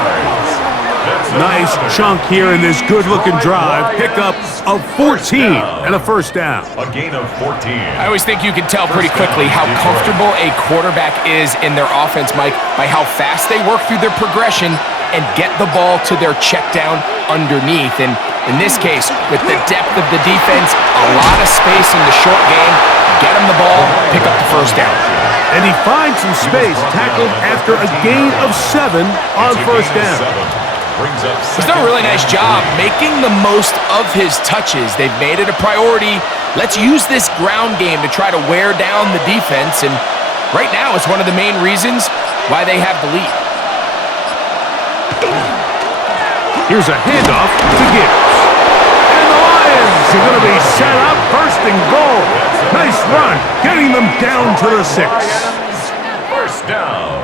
Nice chunk here in this good-looking drive. Pickup of 14 and a first down. A gain of 14. I always think you can tell pretty quickly how comfortable a quarterback is in their offense, Mike, by how fast they work through their progression and get the ball to their check down underneath. And in this case, with the depth of the defense, a lot of space in the short game, get him the ball, pick up the first down. And he finds some space, tackled after a gain of 7 on first down. He's done a really nice job making the most of his touches. They've made it a priority. Let's use this ground game to try to wear down the defense, and right now it's one of the main reasons why they have the lead. Here's a handoff to Gibbs. And the Lions are going to be set up first and goal. Nice run, getting them down to the 6. First down.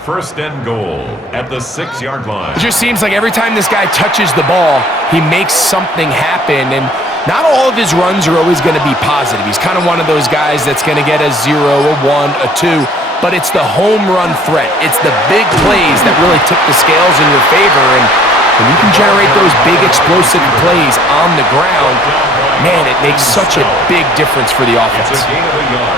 First and goal at the 6-yard line. It just seems like every time this guy touches the ball, he makes something happen, and not all of his runs are always going to be positive. He's kind of one of those guys that's going to get a 0, a 1, a 2, but it's the home run threat. It's the big plays that really tip the scales in your favor, and When you can generate those big explosive plays on the ground, man, it makes such a big difference for the offense.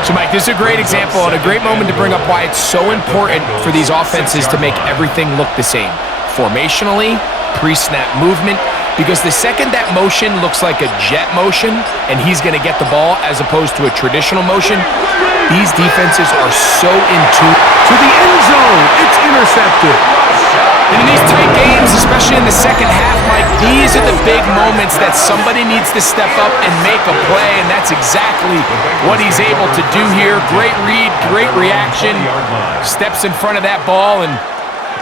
So, Mike, this is a great example and a great moment to bring up why it's so important for these offenses to make everything look the same. Formationally, pre-snap movement, because the second that motion looks like a jet motion and he's going to get the ball as opposed to a traditional motion, these defenses are so in tune. To the end zone, it's intercepted. And in these tight games, especially in the second half, Mike, these are the big moments that somebody needs to step up and make a play, and that's exactly what he's able to do here. Great read, great reaction, steps in front of that ball and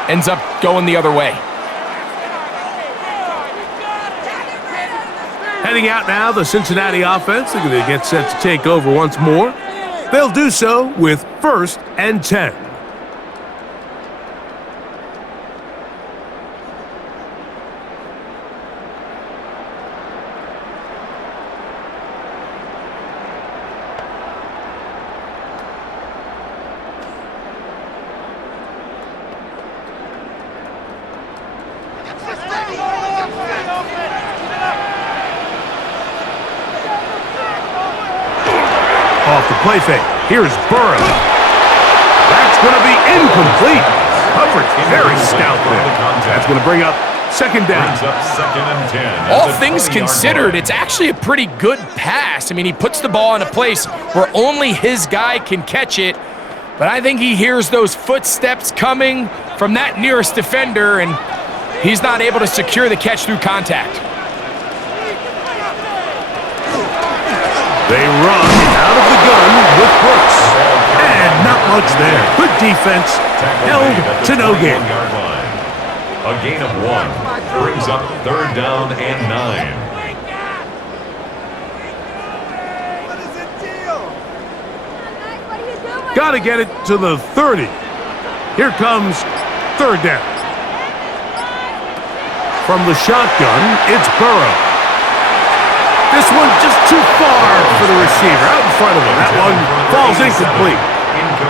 ends up going the other way. Heading out now, the Cincinnati offense. They're going to get set to take over once more. They'll do so with 1st and 10. Off the play fake. Here's Burrow. That's going to be incomplete. Coverage very stout there. That's going to bring up 2nd down. All things considered, it's actually a pretty good pass. I mean, he puts the ball in a place where only his guy can catch it. But I think he hears those footsteps coming from that nearest defender, and he's not able to secure the catch through contact. They run out of the gun with Brooks. And not much there. Good defense. Held to no gain. A gain of 1 brings up 3rd down and 9. Got to get it to the 30. Here comes 3rd down. From the shotgun, it's Burrow. This one just too far for the receiver. Out in front of him. That one falls incomplete.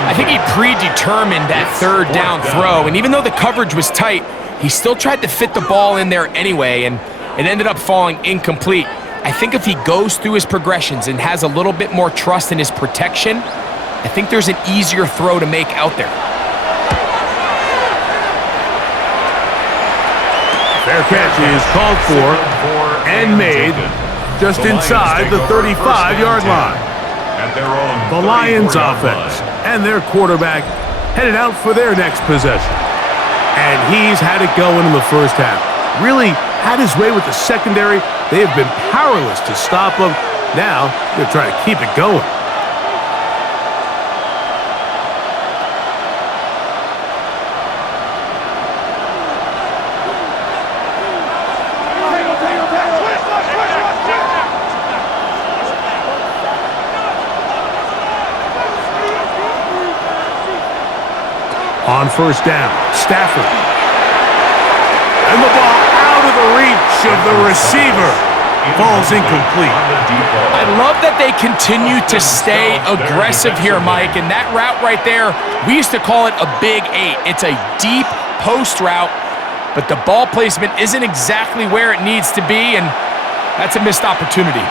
I think he predetermined that 3rd down throw, and even though the coverage was tight, he still tried to fit the ball in there anyway, and it ended up falling incomplete. I think if he goes through his progressions and has a little bit more trust in his protection, I think there's an easier throw to make out there. Fair catch is called for and made just inside the 35-yard line. The Lions offense and their quarterback headed out for their next possession. And he's had it going in the first half. Really had his way with the secondary. They have been powerless to stop him. Now they're trying to keep it going. On 1st down, Stafford. And the ball out of the reach of the receiver. Falls incomplete. I love that they continue to stay aggressive here, Mike. And that route right there, we used to call it a big 8. It's a deep post route, but the ball placement isn't exactly where it needs to be, and that's a missed opportunity.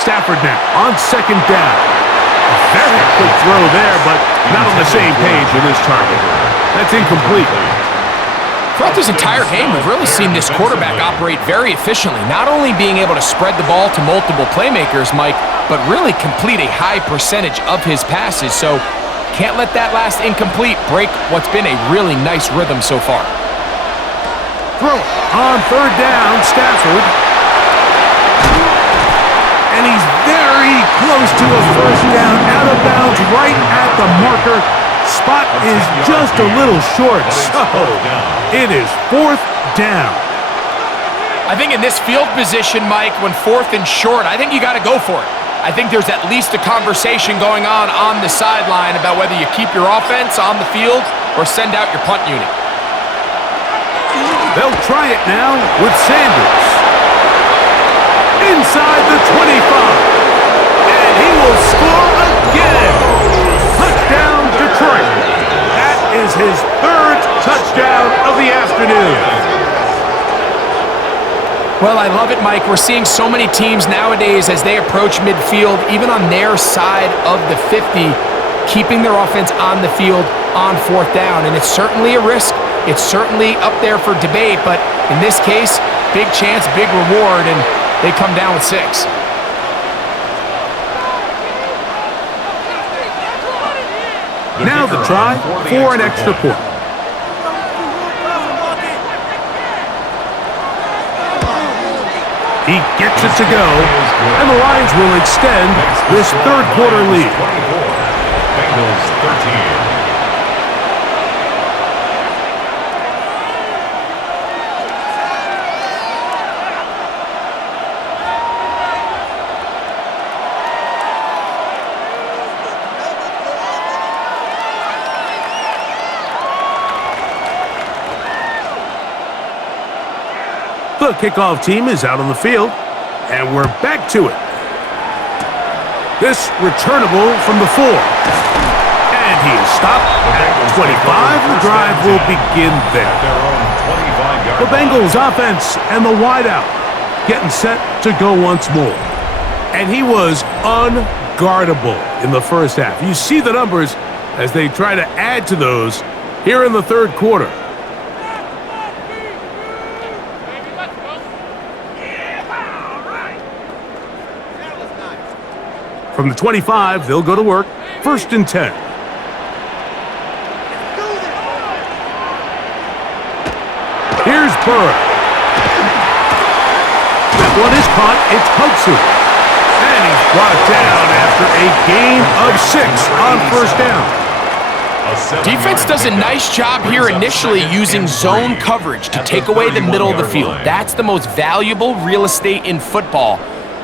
Stafford now on 2nd down. Very quick throw there, but not on the same page with his target. That's incomplete. Throughout this entire game, we've really seen this quarterback operate very efficiently, not only being able to spread the ball to multiple playmakers, Mike, but really complete a high percentage of his passes. So can't let that last incomplete break what's been a really nice rhythm so far. Throw on 3rd down, Stafford. And he's very close to a 1st down, out of bounds, right at the marker. Spot is just a little short, so it is 4th down. I think in this field position, Mike, when 4th and short, I think you got to go for it. I think there's at least a conversation going on the sideline about whether you keep your offense on the field or send out your punt unit. They'll try it now with Sanders. Inside the 25. And he will score again. Touchdown, Detroit. That is his third touchdown of the afternoon. Well, I love it, Mike. We're seeing so many teams nowadays as they approach midfield, even on their side of the 50, keeping their offense on the field on fourth down. And it's certainly a risk. It's certainly up there for debate, but in this case, big chance, big reward, and they come down with 6. Now the try for an extra point. He gets it to go, and the Lions will extend this third quarter lead. Bengals 13. The kickoff team is out on the field, and we're back to it. This returnable from the 4. And he is stopped at 25. The drive will begin there. The Bengals offense and the wideout getting set to go once more. And he was unguardable in the first half. You see the numbers as they try to add to those here in the third quarter. From the 25, they'll go to work. 1st and 10. Here's Burrow. That one is caught. It's Hudson. And he's brought down after a gain of 6 on 1st down. Defense does a nice job here initially using zone coverage to take away the middle of the field. That's the most valuable real estate in football.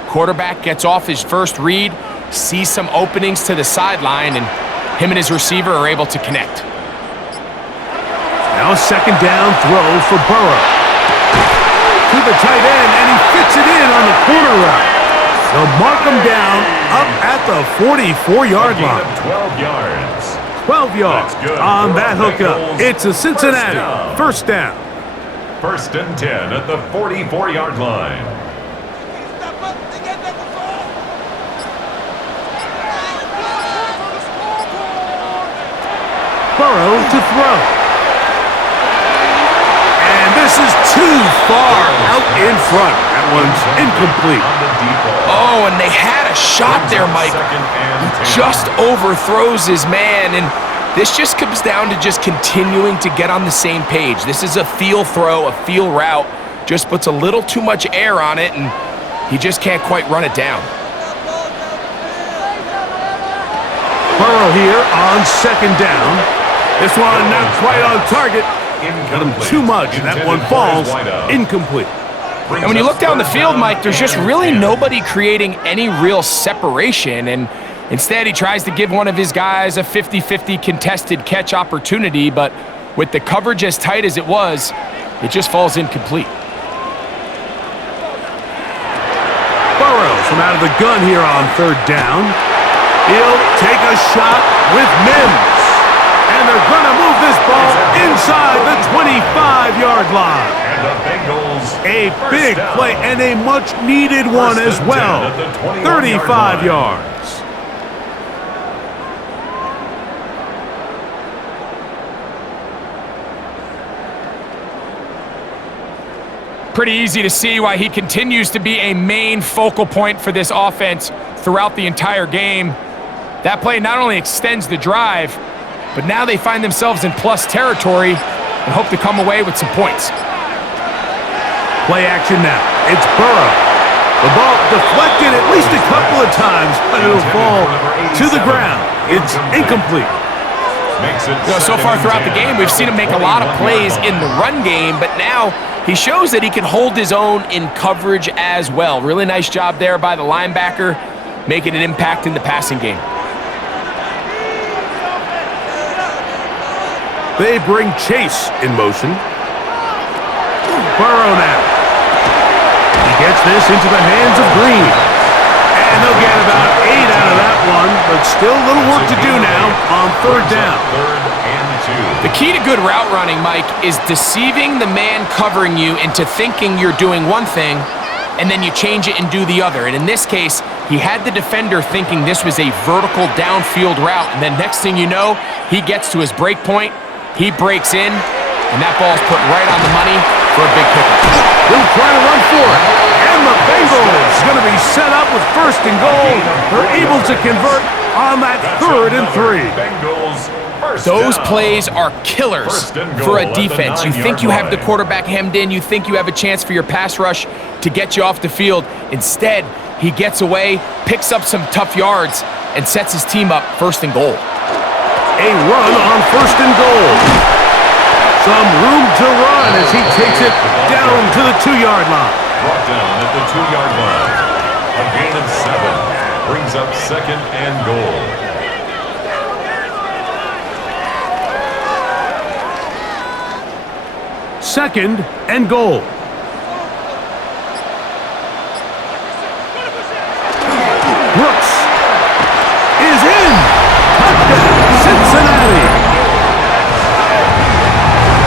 Quarterback gets off his first read, sees some openings to the sideline, and him and his receiver are able to connect. Now a 2nd down throw for Burrow. To the tight end, and he fits it in on the corner route. They'll mark him down up at the 44-yard line. 12 yards. 12 yards on that hookup. It's a Cincinnati 1st down. 1st and 10 at the 44-yard line. Burrow to throw. And this is too far out in front. That one's incomplete. Oh, and they had a shot there, Mike. He just overthrows his man, and this just comes down to just continuing to get on the same page. This is a feel throw, a feel route. Just puts a little too much air on it, and he just can't quite run it down. Burrow here on 2nd down. This one not quite on target. Got him too much, and that one falls incomplete. And when you look down the field, Mike, there's just really nobody creating any real separation, and instead he tries to give one of his guys a 50-50 contested catch opportunity, but with the coverage as tight as it was, it just falls incomplete. Burrow from out of the gun here on 3rd down. He'll take a shot with Mims. And they're going to move this ball inside the 25-yard line. And the Bengals A big play and a much-needed one as well. 35 yards. Pretty easy to see why he continues to be a main focal point for this offense throughout the entire game. That play not only extends the drive, but now they find themselves in plus territory and hope to come away with some points. Play action now. It's Burrow. The ball deflected at least a couple of times, but it'll fall to the ground. It's incomplete. So far throughout the game, we've seen him make a lot of plays in the run game, but now he shows that he can hold his own in coverage as well. Really nice job there by the linebacker, making an impact in the passing game. They bring Chase in motion. Burrow now. He gets this into the hands of Green. And they'll get about 8 out of that one, but still a little work to do now on 3rd down. 3rd and 2. The key to good route running, Mike, is deceiving the man covering you into thinking you're doing one thing, and then you change it and do the other. And in this case, he had the defender thinking this was a vertical downfield route, and then next thing you know, he gets to his break point, he breaks in, and that ball's put right on the money for a big pickup. He'll try to run for it. And the Bengals going to be set up with 1st and goal. They're able to convert on that 3rd and 3. Bengals first Those down. plays are killers First and for goal a at the defense. You 9-yard think you have the line. quarterback hemmed in. You think you have a chance for your pass rush to get you off the field. Instead, he gets away, picks up some tough yards, and sets his team up 1st and goal. A run on 1st and goal. Some room to run as he takes it down to the 2-yard line. Brought down at the 2-yard line. A gain of 7 brings up 2nd and goal. Second and goal. Brooks is in. Touchdown, Cincinnati.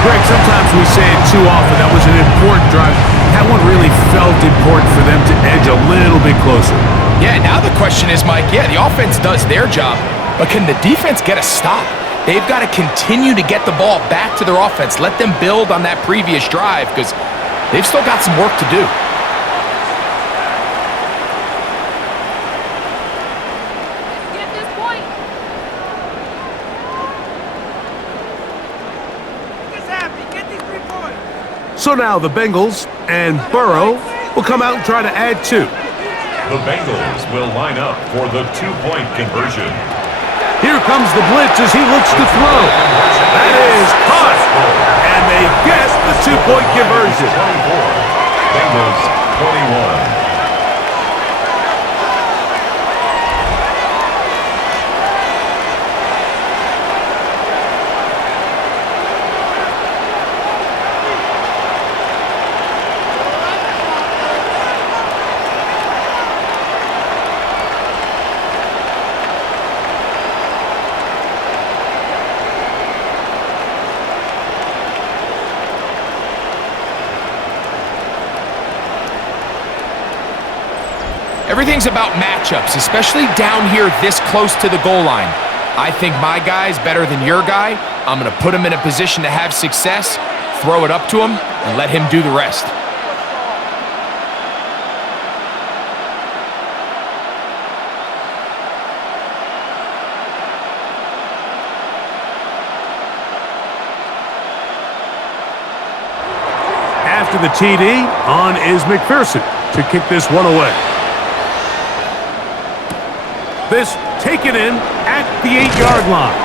Greg, sometimes we say it too often. That was an important drive. That one really felt important for them to edge a little bit closer. Yeah, now the question is, Mike, yeah, the offense does their job, but can the defense get a stop? They've got to continue to get the ball back to their offense. Let them build on that previous drive because they've still got some work to do. Get this point. Get happy. Get these 3 points. So now the Bengals and Burrow will come out and try to add 2. The Bengals will line up for the 2-point conversion. Here comes the blitz as he looks to throw. That is caught. And they get the 2-point conversion. 24. Bengals 21. Everything's about matchups, especially down here this close to the goal line. I think my guy's better than your guy. I'm going to put him in a position to have success, throw it up to him, and let him do the rest. After the TD, on is McPherson to kick this one away. This taken in at the 8-yard line.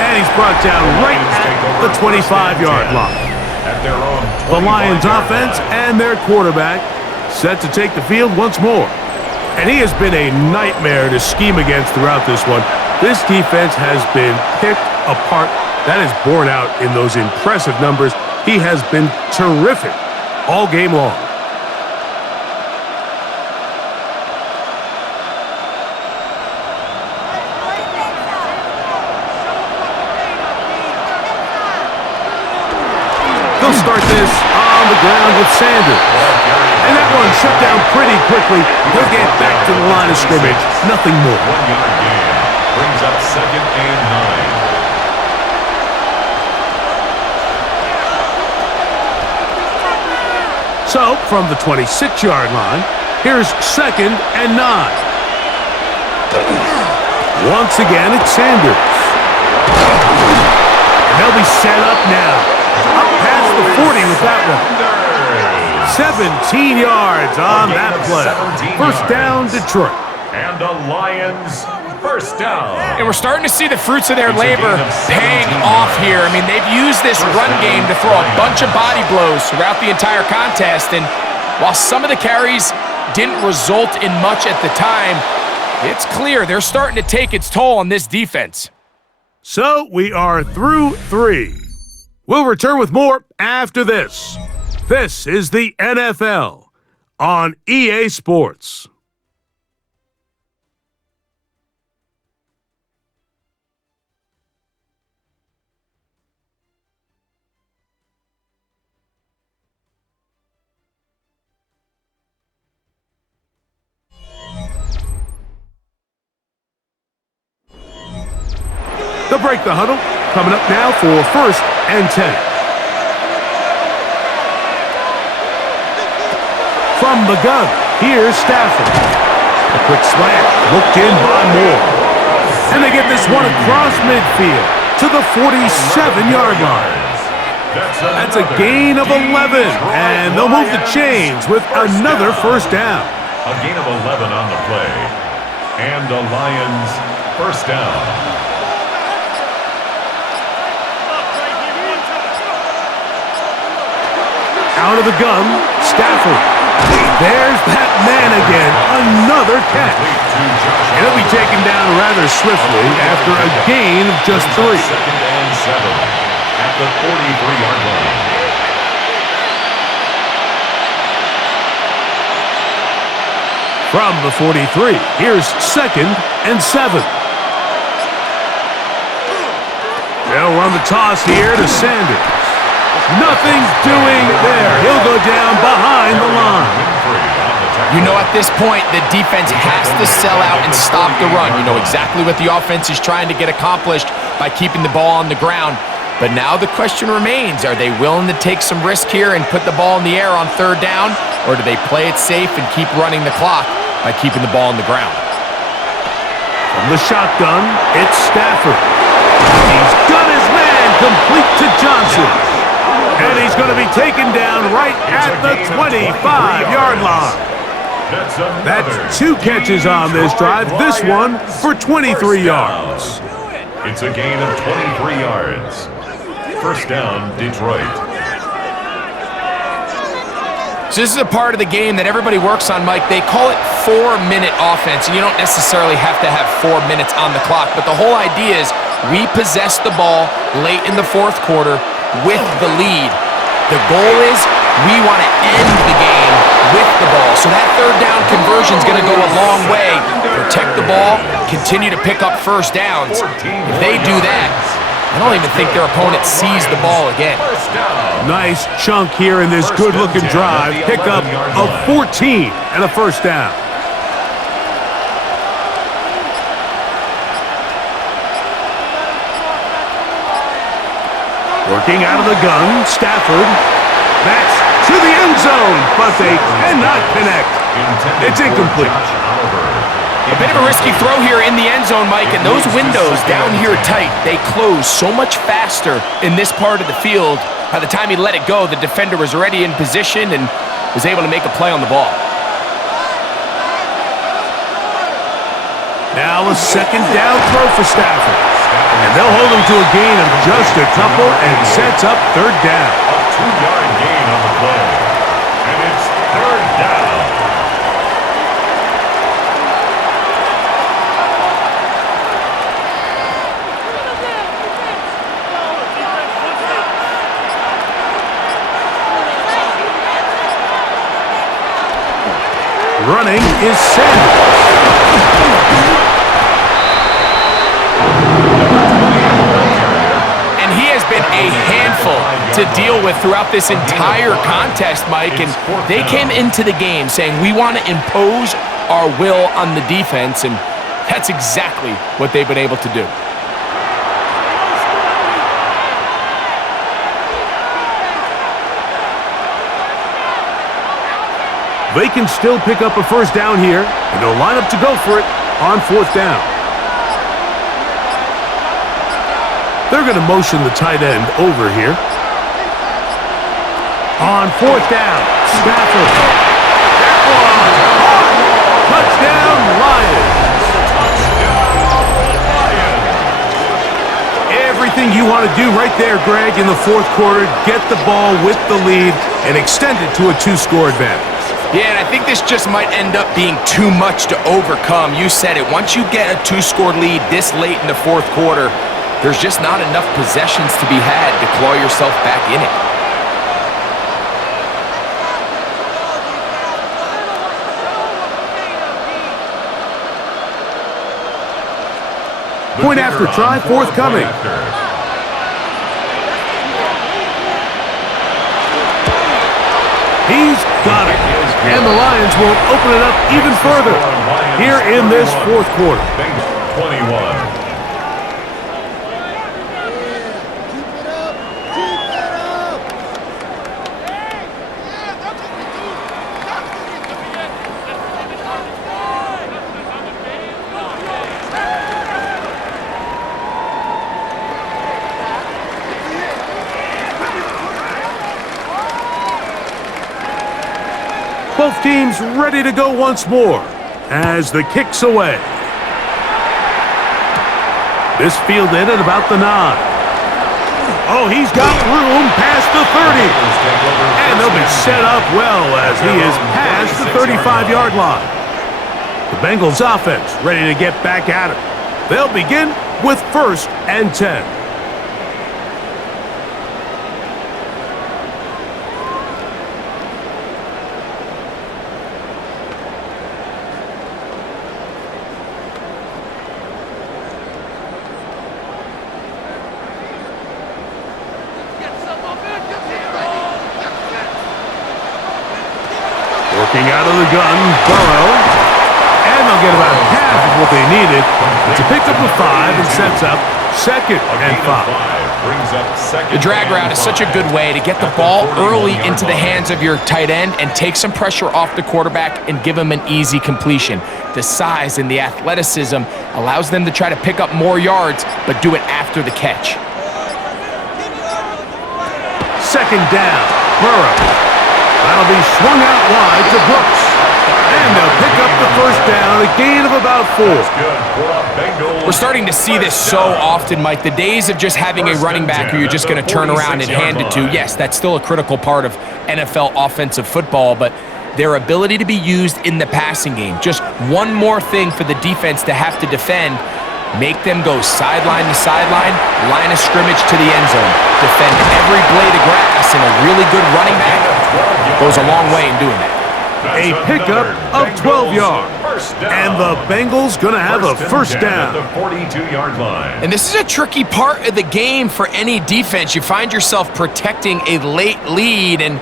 And he's brought down right at the 25-yard line. At their own The Lions 25-yard offense line. and their quarterback set to take the field once more. And he has been a nightmare to scheme against throughout this one. This defense has been picked apart. That is borne out in those impressive numbers. He has been terrific all game long. They'll start this on the ground with Sanders. And that one shut down pretty quickly. He'll get back to the line of scrimmage. Nothing more. 1-yard gain brings up 2nd and 9. So, from the 26-yard line, here's 2nd and 9. Once again, it's Sanders. And they'll be set up now. Up past the 40 with that one. 17 yards on that play. First down, Detroit. And the Lions first down. And we're starting to see the fruits of their labor paying off here. I mean, they've used this run game to throw a bunch of body blows throughout the entire contest. And while some of the carries didn't result in much at the time, it's clear they're starting to take its toll on this defense. So, we are through 3. We'll return with more after this. This is the NFL on EA Sports. They'll break the huddle. Coming up now for 1st and 10. From the gun, here's Stafford. A quick slant, looked in by Moore. And they get this one across midfield to the 47-yard line. That's a gain of 11, and they'll move the chains with another first down. A gain of 11 on the play. And the Lions first down. Out of the gun, Stafford. There's that man again, another catch. And he'll be taken down rather swiftly after a gain of just 3. 2nd and 7 at the 43-yard line. From the 43, here's 2nd and 7. They'll run the toss here to Sanders. Nothing's doing there. He'll go down behind the line. You know, at this point, the defense has to sell out and stop the run. You know exactly what the offense is trying to get accomplished by keeping the ball on the ground. But now the question remains, are they willing to take some risk here and put the ball in the air on 3rd down? Or do they play it safe and keep running the clock by keeping the ball on the ground? From the shotgun, it's Stafford. He's got his man complete to Johnson. And he's going to be taken down right at the 25-yard line. That's 2 catches on this drive. This one for 23 yards. It's a gain of 23 yards. First down, Detroit. So this is a part of the game that everybody works on, Mike. They call it 4-minute offense, and you don't necessarily have to have 4 minutes on the clock. But the whole idea is we possess the ball late in the 4th quarter with the lead. The goal is we want to end the game with the ball. So that 3rd down conversion is going to go a long way. Protect the ball, continue to pick up first downs. If they do that, I don't even think their opponent sees the ball again. Nice chunk here in this good-looking drive. Pick up of 14 and a first down. Working out of the gun, Stafford. That's to the end zone, but they cannot connect. It's incomplete. A bit of a risky throw here in the end zone, Mike, and those windows down here tight, they close so much faster in this part of the field. By the time he let it go, the defender was already in position and was able to make a play on the ball. Now a 2nd down throw for Stafford. And they'll hold him to a gain of just a couple and sets up 3rd down. A 2-yard gain on the play. And it's 3rd down. Running is Sanders. Been a handful to deal with throughout this entire contest, Mike, and they came into the game saying we want to impose our will on the defense, and that's exactly what they've been able to do. They can still pick up a first down here, and they'll line up to go for it on 4th down. They're going to motion the tight end over here. On 4th down, Stafford. That one. Touchdown, Lions. Everything you want to do right there, Greg, in the 4th quarter, get the ball with the lead and extend it to a 2-score advantage. Yeah, and I think this just might end up being too much to overcome. You said it. Once you get a 2-score lead this late in the 4th quarter, there's just not enough possessions to be had to claw yourself back in it. Point after try forthcoming. He's got it. And the Lions will open it up even further here in this 4th quarter. 21. Both teams ready to go once more as the kick's away. This fielded at about the 9. Oh, he's got room past the 30. And they'll be set up well as he is past the 35-yard line. The Bengals offense ready to get back at it. They'll begin with 1st and 10. Working out of the gun, Burrow. And they'll get about half of what they needed to pick up the 5 and sets up 2nd and 5. The drag route is such a good way to get the ball early into the hands of your tight end and take some pressure off the quarterback and give him an easy completion. The size and the athleticism allows them to try to pick up more yards, but do it after the catch. 2nd down, Burrow. That'll be swung out wide to Brooks. And they'll pick up the 1st down, a gain of about 4. We're starting to see this so often, Mike. The days of just having a running back who you're just going to turn around and hand it to, yes, that's still a critical part of NFL offensive football, but their ability to be used in the passing game, just one more thing for the defense to have to defend, make them go sideline to sideline, line of scrimmage to the end zone, defend every blade of grass, and a really good running back goes a long way in doing that. A pickup of 12 yards. And the Bengals going to have a 1st down. At the 42-yard line. And this is a tricky part of the game for any defense. You find yourself protecting a late lead, and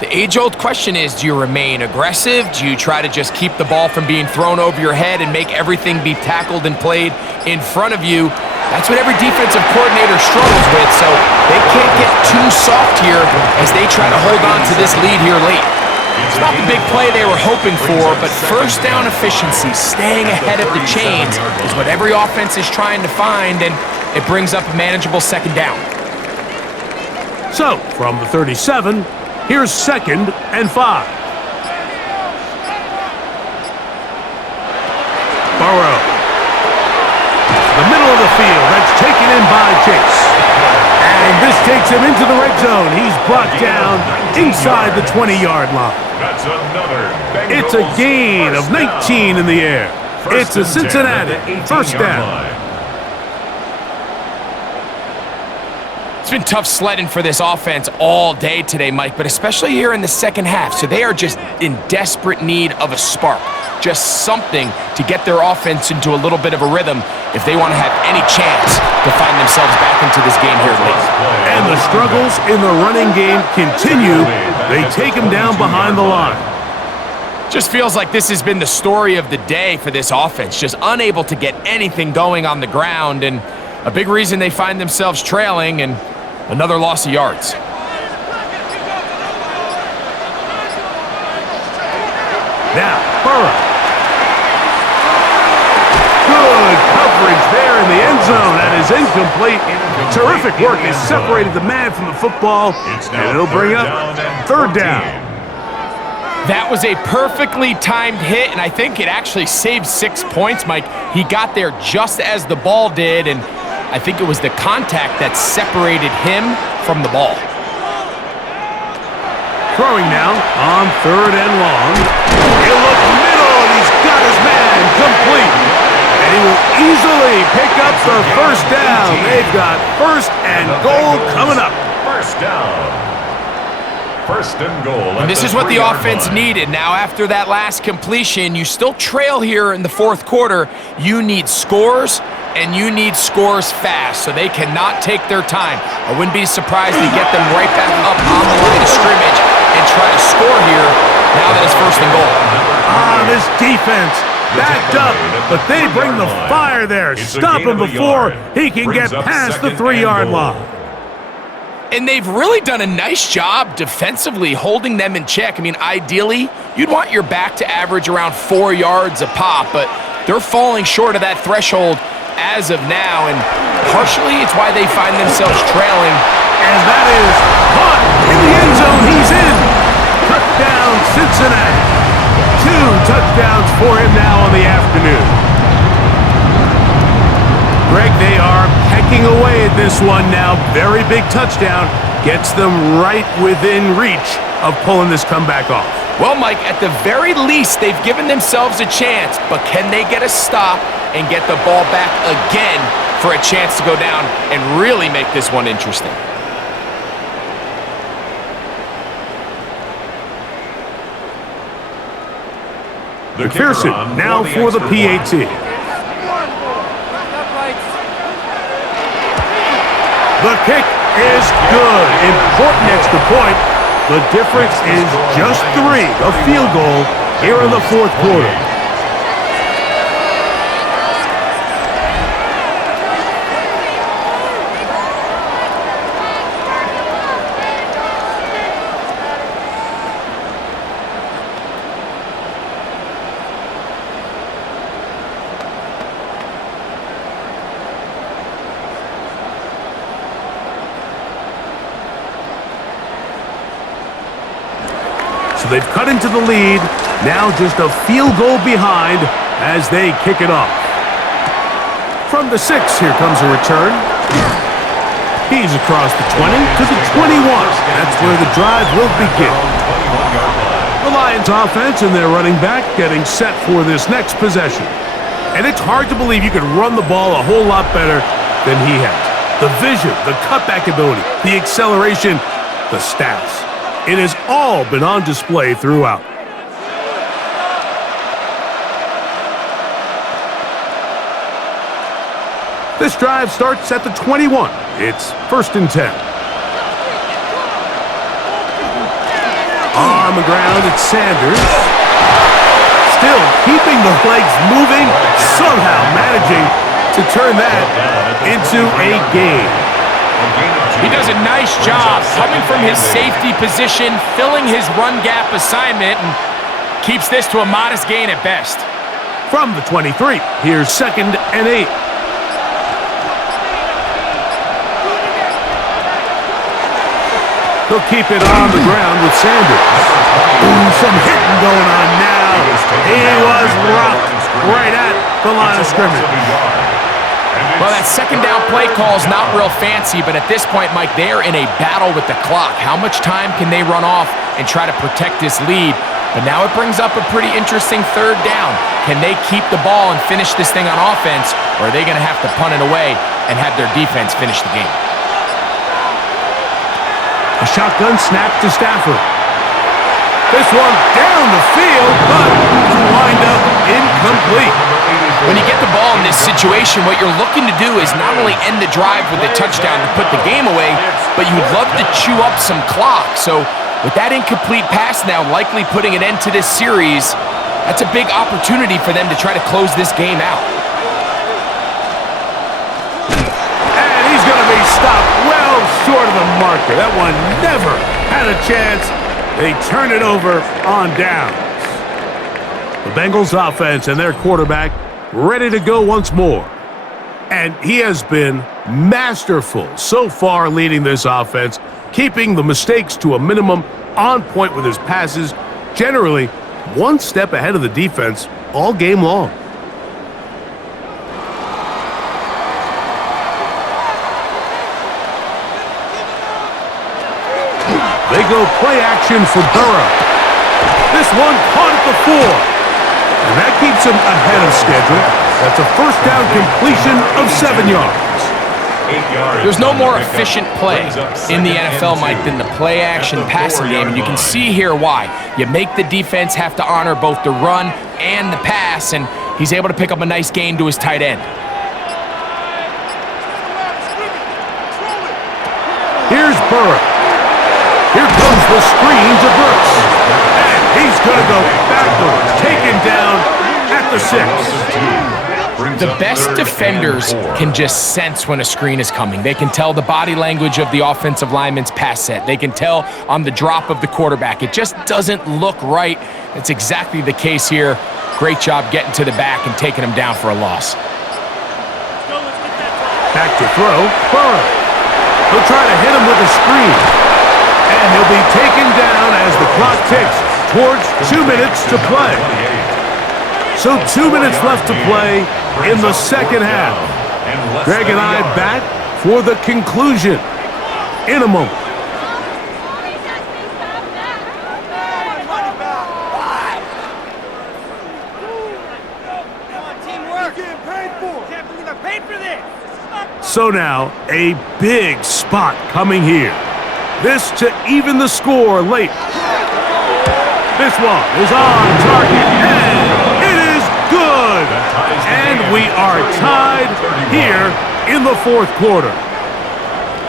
the age-old question is, do you remain aggressive? Do you try to just keep the ball from being thrown over your head and make everything be tackled and played in front of you? That's what every defensive coordinator struggles with, so they can't get too soft here as they try to hold on to this lead here late. It's not the big play they were hoping for, but 1st down efficiency, staying ahead of the chains, is what every offense is trying to find, and it brings up a manageable 2nd down. So, from the 37, here's 2nd and 5. Burrow. The middle of the field, that's taken in by Chase. And this takes him into the red zone. He's brought down inside the 20-yard line. That's another Bengals It's a gain of 19 in the air. It's a Cincinnati 1st down. It's been tough sledding for this offense all day today, Mike, but especially here in the 2nd half. So they are just in desperate need of a spark, just something to get their offense into a little bit of a rhythm if they want to have any chance to find themselves back into this game here late. And the struggles in the running game continue. They take him down behind the line. Just feels like this has been the story of the day for this offense, just unable to get anything going on the ground, and a big reason they find themselves trailing and another loss of yards. Now, Burrow. Good coverage there in the end zone. That is incomplete. Terrific work. They separated the man from the football, and it'll bring up 3rd down. That was a perfectly timed hit, and I think it actually saved 6 points, Mike. He got there just as the ball did, and I think it was the contact that separated him from the ball. Throwing now on 3rd and long. He'll look middle, and he's got his man complete. And he will easily pick up the 1st down. They've got 1st and goal coming up. 1st down. 1st and goal. And this is what the offense needed. Now, after that last completion, you still trail here in the 4th quarter. You need scores, and you need scores fast, so they cannot take their time. I wouldn't be surprised to get them right back up on the line of scrimmage and try to score here now that it's 1st and goal. This defense backed up, but they bring the fire there. Stop him before he can get past the 3-yard line. And they've really done a nice job defensively holding them in check. I mean, ideally, you'd want your back to average around 4 yards a pop, but they're falling short of that threshold as of now, and partially it's why they find themselves trailing. And that is caught in the end zone. He's in. Touchdown, Cincinnati. touchdowns for him now on the afternoon. Greg, they are pecking away at this one now. Very big touchdown. Gets them right within reach of pulling this comeback off. Well, Mike, at the very least, they've given themselves a chance, but can they get a stop and get the ball back again for a chance to go down and really make this one interesting? McPherson now for the PAT. The kick is good. Important extra point. The difference is just 3, a field goal here in the fourth quarter. So they've cut into the lead, now just a field goal behind as they kick it off. From the 6, here comes a return. He's across the 20 to the 21. That's where the drive will begin. The Lions offense and their running back getting set for this next possession. And it's hard to believe you could run the ball a whole lot better than he has. The vision, the cutback ability, the acceleration, the stats. It has all been on display throughout. This drive starts at the 21. It's 1st and 10. On the ground, it's Sanders. Still keeping the legs moving, somehow managing to turn that into a gain. He does a nice job coming from his safety position, filling his run gap assignment, and keeps this to a modest gain at best. From the 23, here's 2nd and 8. He'll keep it on the ground with Sanders. Ooh, some hitting going on now. He was rocked right at the line of scrimmage. Well, that second down play call is not real fancy, but at this point, Mike, they are in a battle with the clock. How much time can they run off and try to protect this lead? But now it brings up a pretty interesting 3rd down. Can they keep the ball and finish this thing on offense, or are they going to have to punt it away and have their defense finish the game? A shotgun snap to Stafford. This one down the field, but wind up incomplete. When you get the ball in this situation, what you're looking to do is not only end the drive with a touchdown to put the game away, but you would love to chew up some clock. So with that incomplete pass now likely putting an end to this series, that's a big opportunity for them to try to close this game out. And he's going to be stopped well short of the marker. That one never had a chance. They turn it over on downs. The Bengals offense and their quarterback ready to go once more. And he has been masterful so far leading this offense, keeping the mistakes to a minimum, on point with his passes, generally one step ahead of the defense all game long. They go play action for Burrow. This one caught at the 4. And that keeps him ahead of schedule. That's a 1st down completion of 7 yards. 8 yards. There's no more efficient play in the NFL, Mike, than the play-action passing game, and you can see here why. You make the defense have to honor both the run and the pass, and he's able to pick up a nice gain to his tight end. Here's Burrow. Here comes the screen to Brooks. And he's going to go backwards, taken down at the 6. The best defenders can just sense when a screen is coming. They can tell the body language of the offensive lineman's pass set. They can tell on the drop of the quarterback. It just doesn't look right. It's exactly the case here. Great job getting to the back and taking him down for a loss. Back to throw, Burrow. He'll try to hit him with a screen. And he'll be taken down as the clock ticks towards 2 minutes to play. So 2 minutes left to play in the second half. Greg and I back for the conclusion in a moment. So now, a big spot coming here. This to even the score late. This one is on target, and it is good. And we are tied here in the fourth quarter.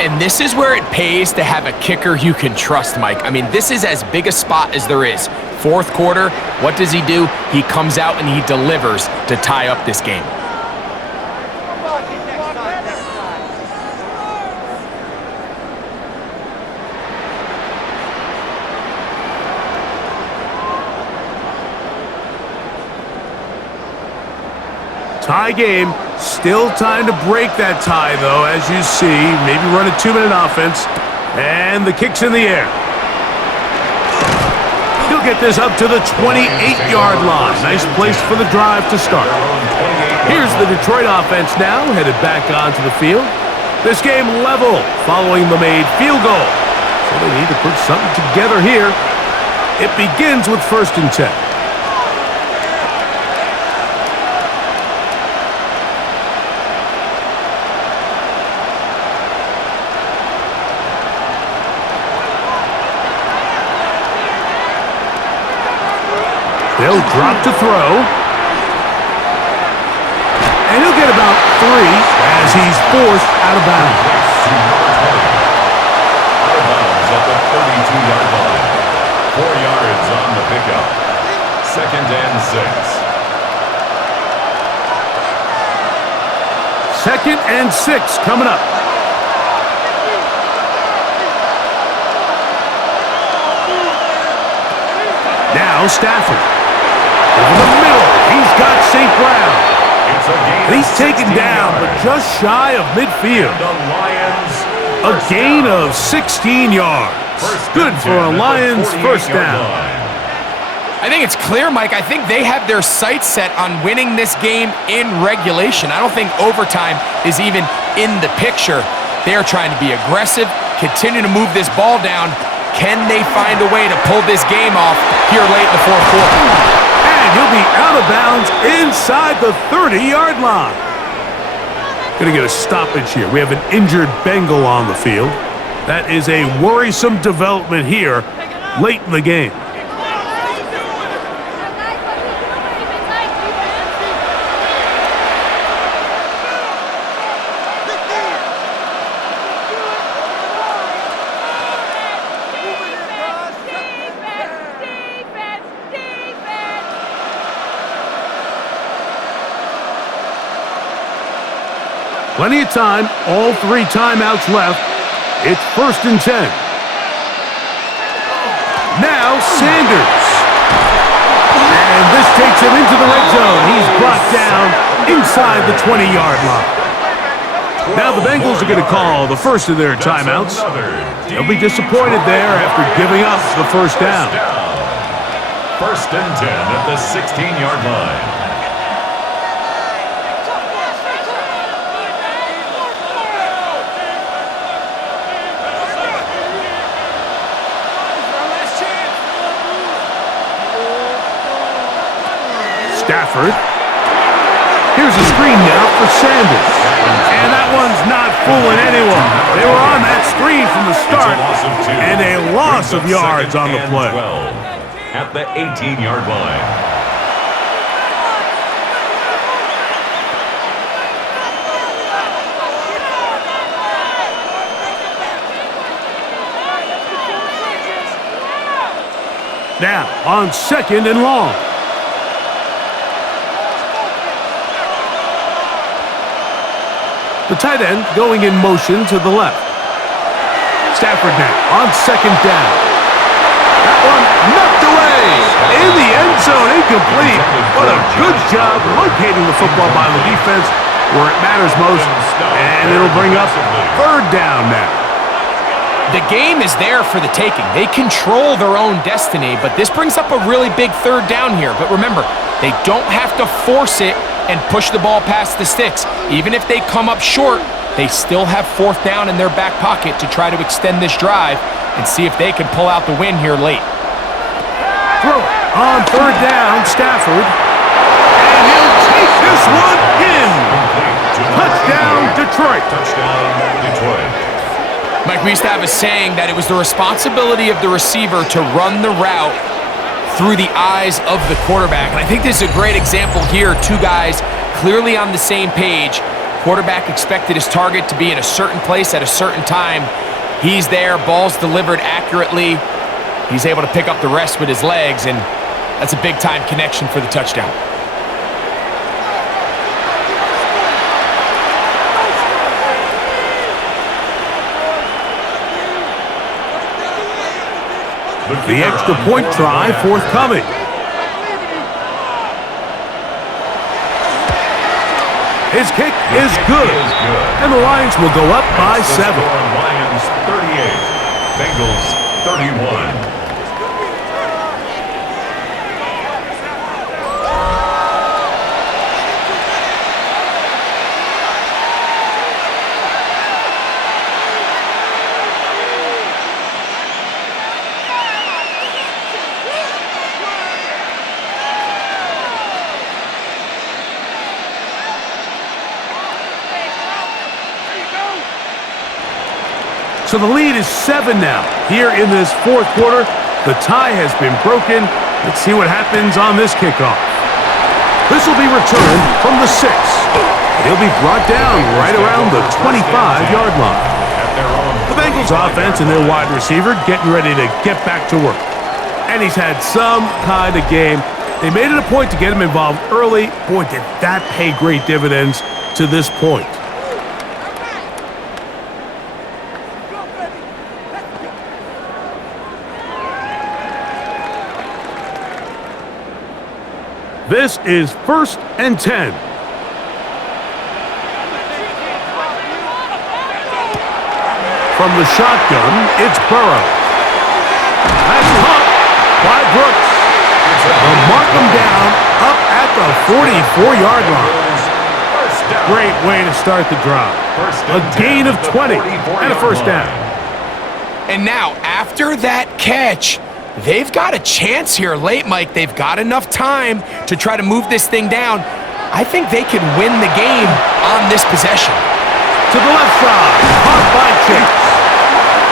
And this is where it pays to have a kicker you can trust, Mike. I mean, this is as big a spot as there is. Fourth quarter, what does he do? He comes out and he delivers to tie up this game. Tie game. Still time to break that tie, though, as you see. Maybe run a 2-minute offense. And the kick's in the air. He'll get this up to the 28-yard line. Nice place for the drive to start. Here's the Detroit offense now, headed back onto the field. This game level following the made field goal. So they need to put something together here. It begins with 1st and 10. They'll drop to throw. And he'll get about 3 as he's forced out of bounds. Out of bounds at the 32-yard line. 4 yards on the pickup. 2nd and 6. 2nd and 6 coming up. Now Stafford. Over the middle, he's got St. Brown. And he's taken down, but just shy of midfield. A gain of 16 yards. Good for a Lions first down. I think it's clear, Mike. I think they have their sights set on winning this game in regulation. I don't think overtime is even in the picture. They are trying to be aggressive, continue to move this ball down. Can they find a way to pull this game off here late in the fourth quarter? And he'll be out of bounds inside the 30-yard line. Gonna get a stoppage here. We have an injured Bengal on the field. That is a worrisome development here late in the game. Plenty of time, all 3 timeouts left. It's 1st and 10. Now Sanders. And this takes him into the red zone. He's brought down inside the 20-yard line. Now the Bengals are going to call the first of their timeouts. They'll be disappointed there after giving up the first down. 1st and 10 at the 16-yard line. Stafford. Here's a screen now for Sanders. And that one's not fooling anyone. They were on that screen from the start. And a loss of yards on the play. At the 18-yard line. Now on 2nd and long. The tight end going in motion to the left. Stafford now on 2nd down. That one knocked away in the end zone, incomplete. What a good job locating the football by the defense where it matters most. And it'll bring up 3rd down now. The game is there for the taking. They control their own destiny, but this brings up a really big third down here. But remember, they don't have to force it and push the ball past the sticks. Even if they come up short, they still have fourth down in their back pocket to try to extend this drive and see if they can pull out the win here late. Throw it on third down, Stafford. And he'll take this one in. Touchdown, Detroit. Touchdown, Detroit. Mike, we used to have a saying that it was the responsibility of the receiver to run the route through the eyes of the quarterback. And I think this is a great example here. Two guys clearly on the same page. Quarterback expected his target to be in a certain place at a certain time. He's there, ball's delivered accurately. He's able to pick up the rest with his legs, and that's a big-time connection for the touchdown. The extra point try forthcoming. His kick is good. And the Lions will go up by 7. Lions 38, Bengals 31. So the lead is 7 now. Here in this fourth quarter, the tie has been broken. Let's see what happens on this kickoff. This will be returned from the 6. He'll be brought down right around the 25-yard line. The Bengals offense and their wide receiver getting ready to get back to work. And he's had some kind of game. They made it a point to get him involved early. Boy, did that pay great dividends to this point. This is 1st and 10. From the shotgun, it's Burrow. That's caught by Brooks. They'll mark him down up at the 44-yard line. Great way to start the drive. A gain of 20 and a first down. And now, after that catch, they've got a chance here late, Mike. They've got enough time to try to move this thing down. I think they can win the game on this possession. To the left side, caught by Chase.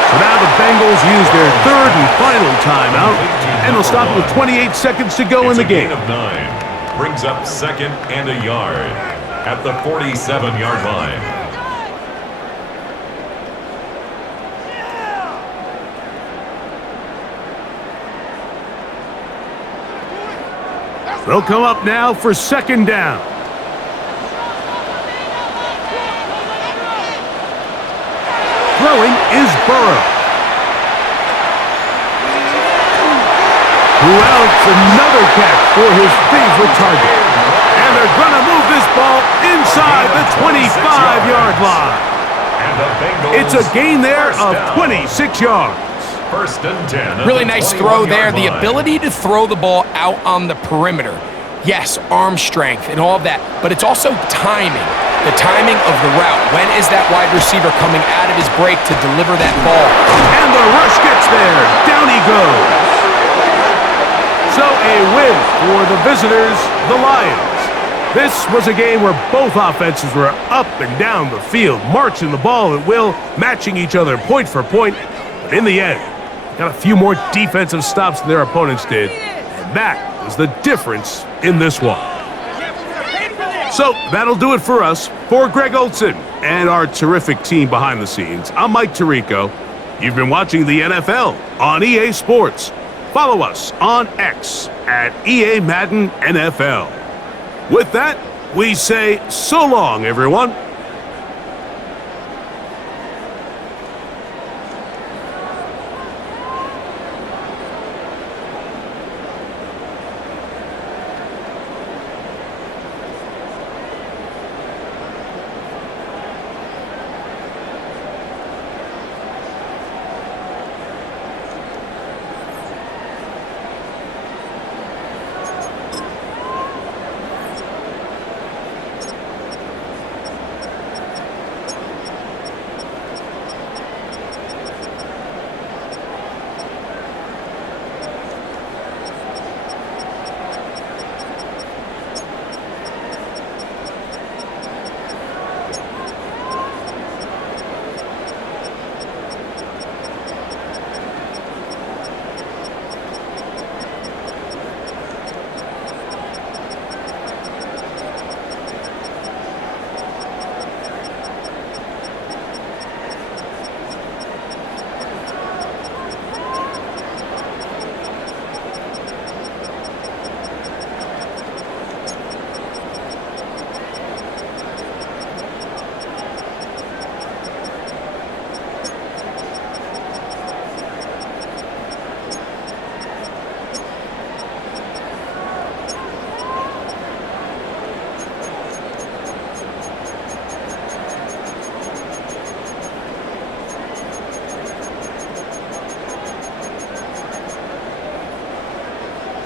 So now the Bengals use their third and final timeout, and they'll stop with 28 seconds to go in the game. It's a gain of 9. Brings up 2nd and a yard at the 47-yard line. They'll come up now for 2nd down. Throwing is Burrow. Who else? Another catch for his favorite target. And they're going to move this ball inside the 25-yard line. It's a gain there of 26 yards. 1st and 10. Really nice throw there. The ability to throw the ball out on the perimeter. Yes, arm strength and all of that, but it's also timing. The timing of the route. When is that wide receiver coming out of his break to deliver that ball? And the rush gets there. Down he goes. So a win for the visitors, the Lions. This was a game where both offenses were up and down the field, marching the ball at will, matching each other point for point. But in the end, got a few more defensive stops than their opponents did. And that was the difference in this one. So that'll do it for us. For Greg Olson and our terrific team behind the scenes, I'm Mike Tirico. You've been watching the NFL on EA Sports. Follow us on X at EA Madden NFL. With that, we say so long, everyone.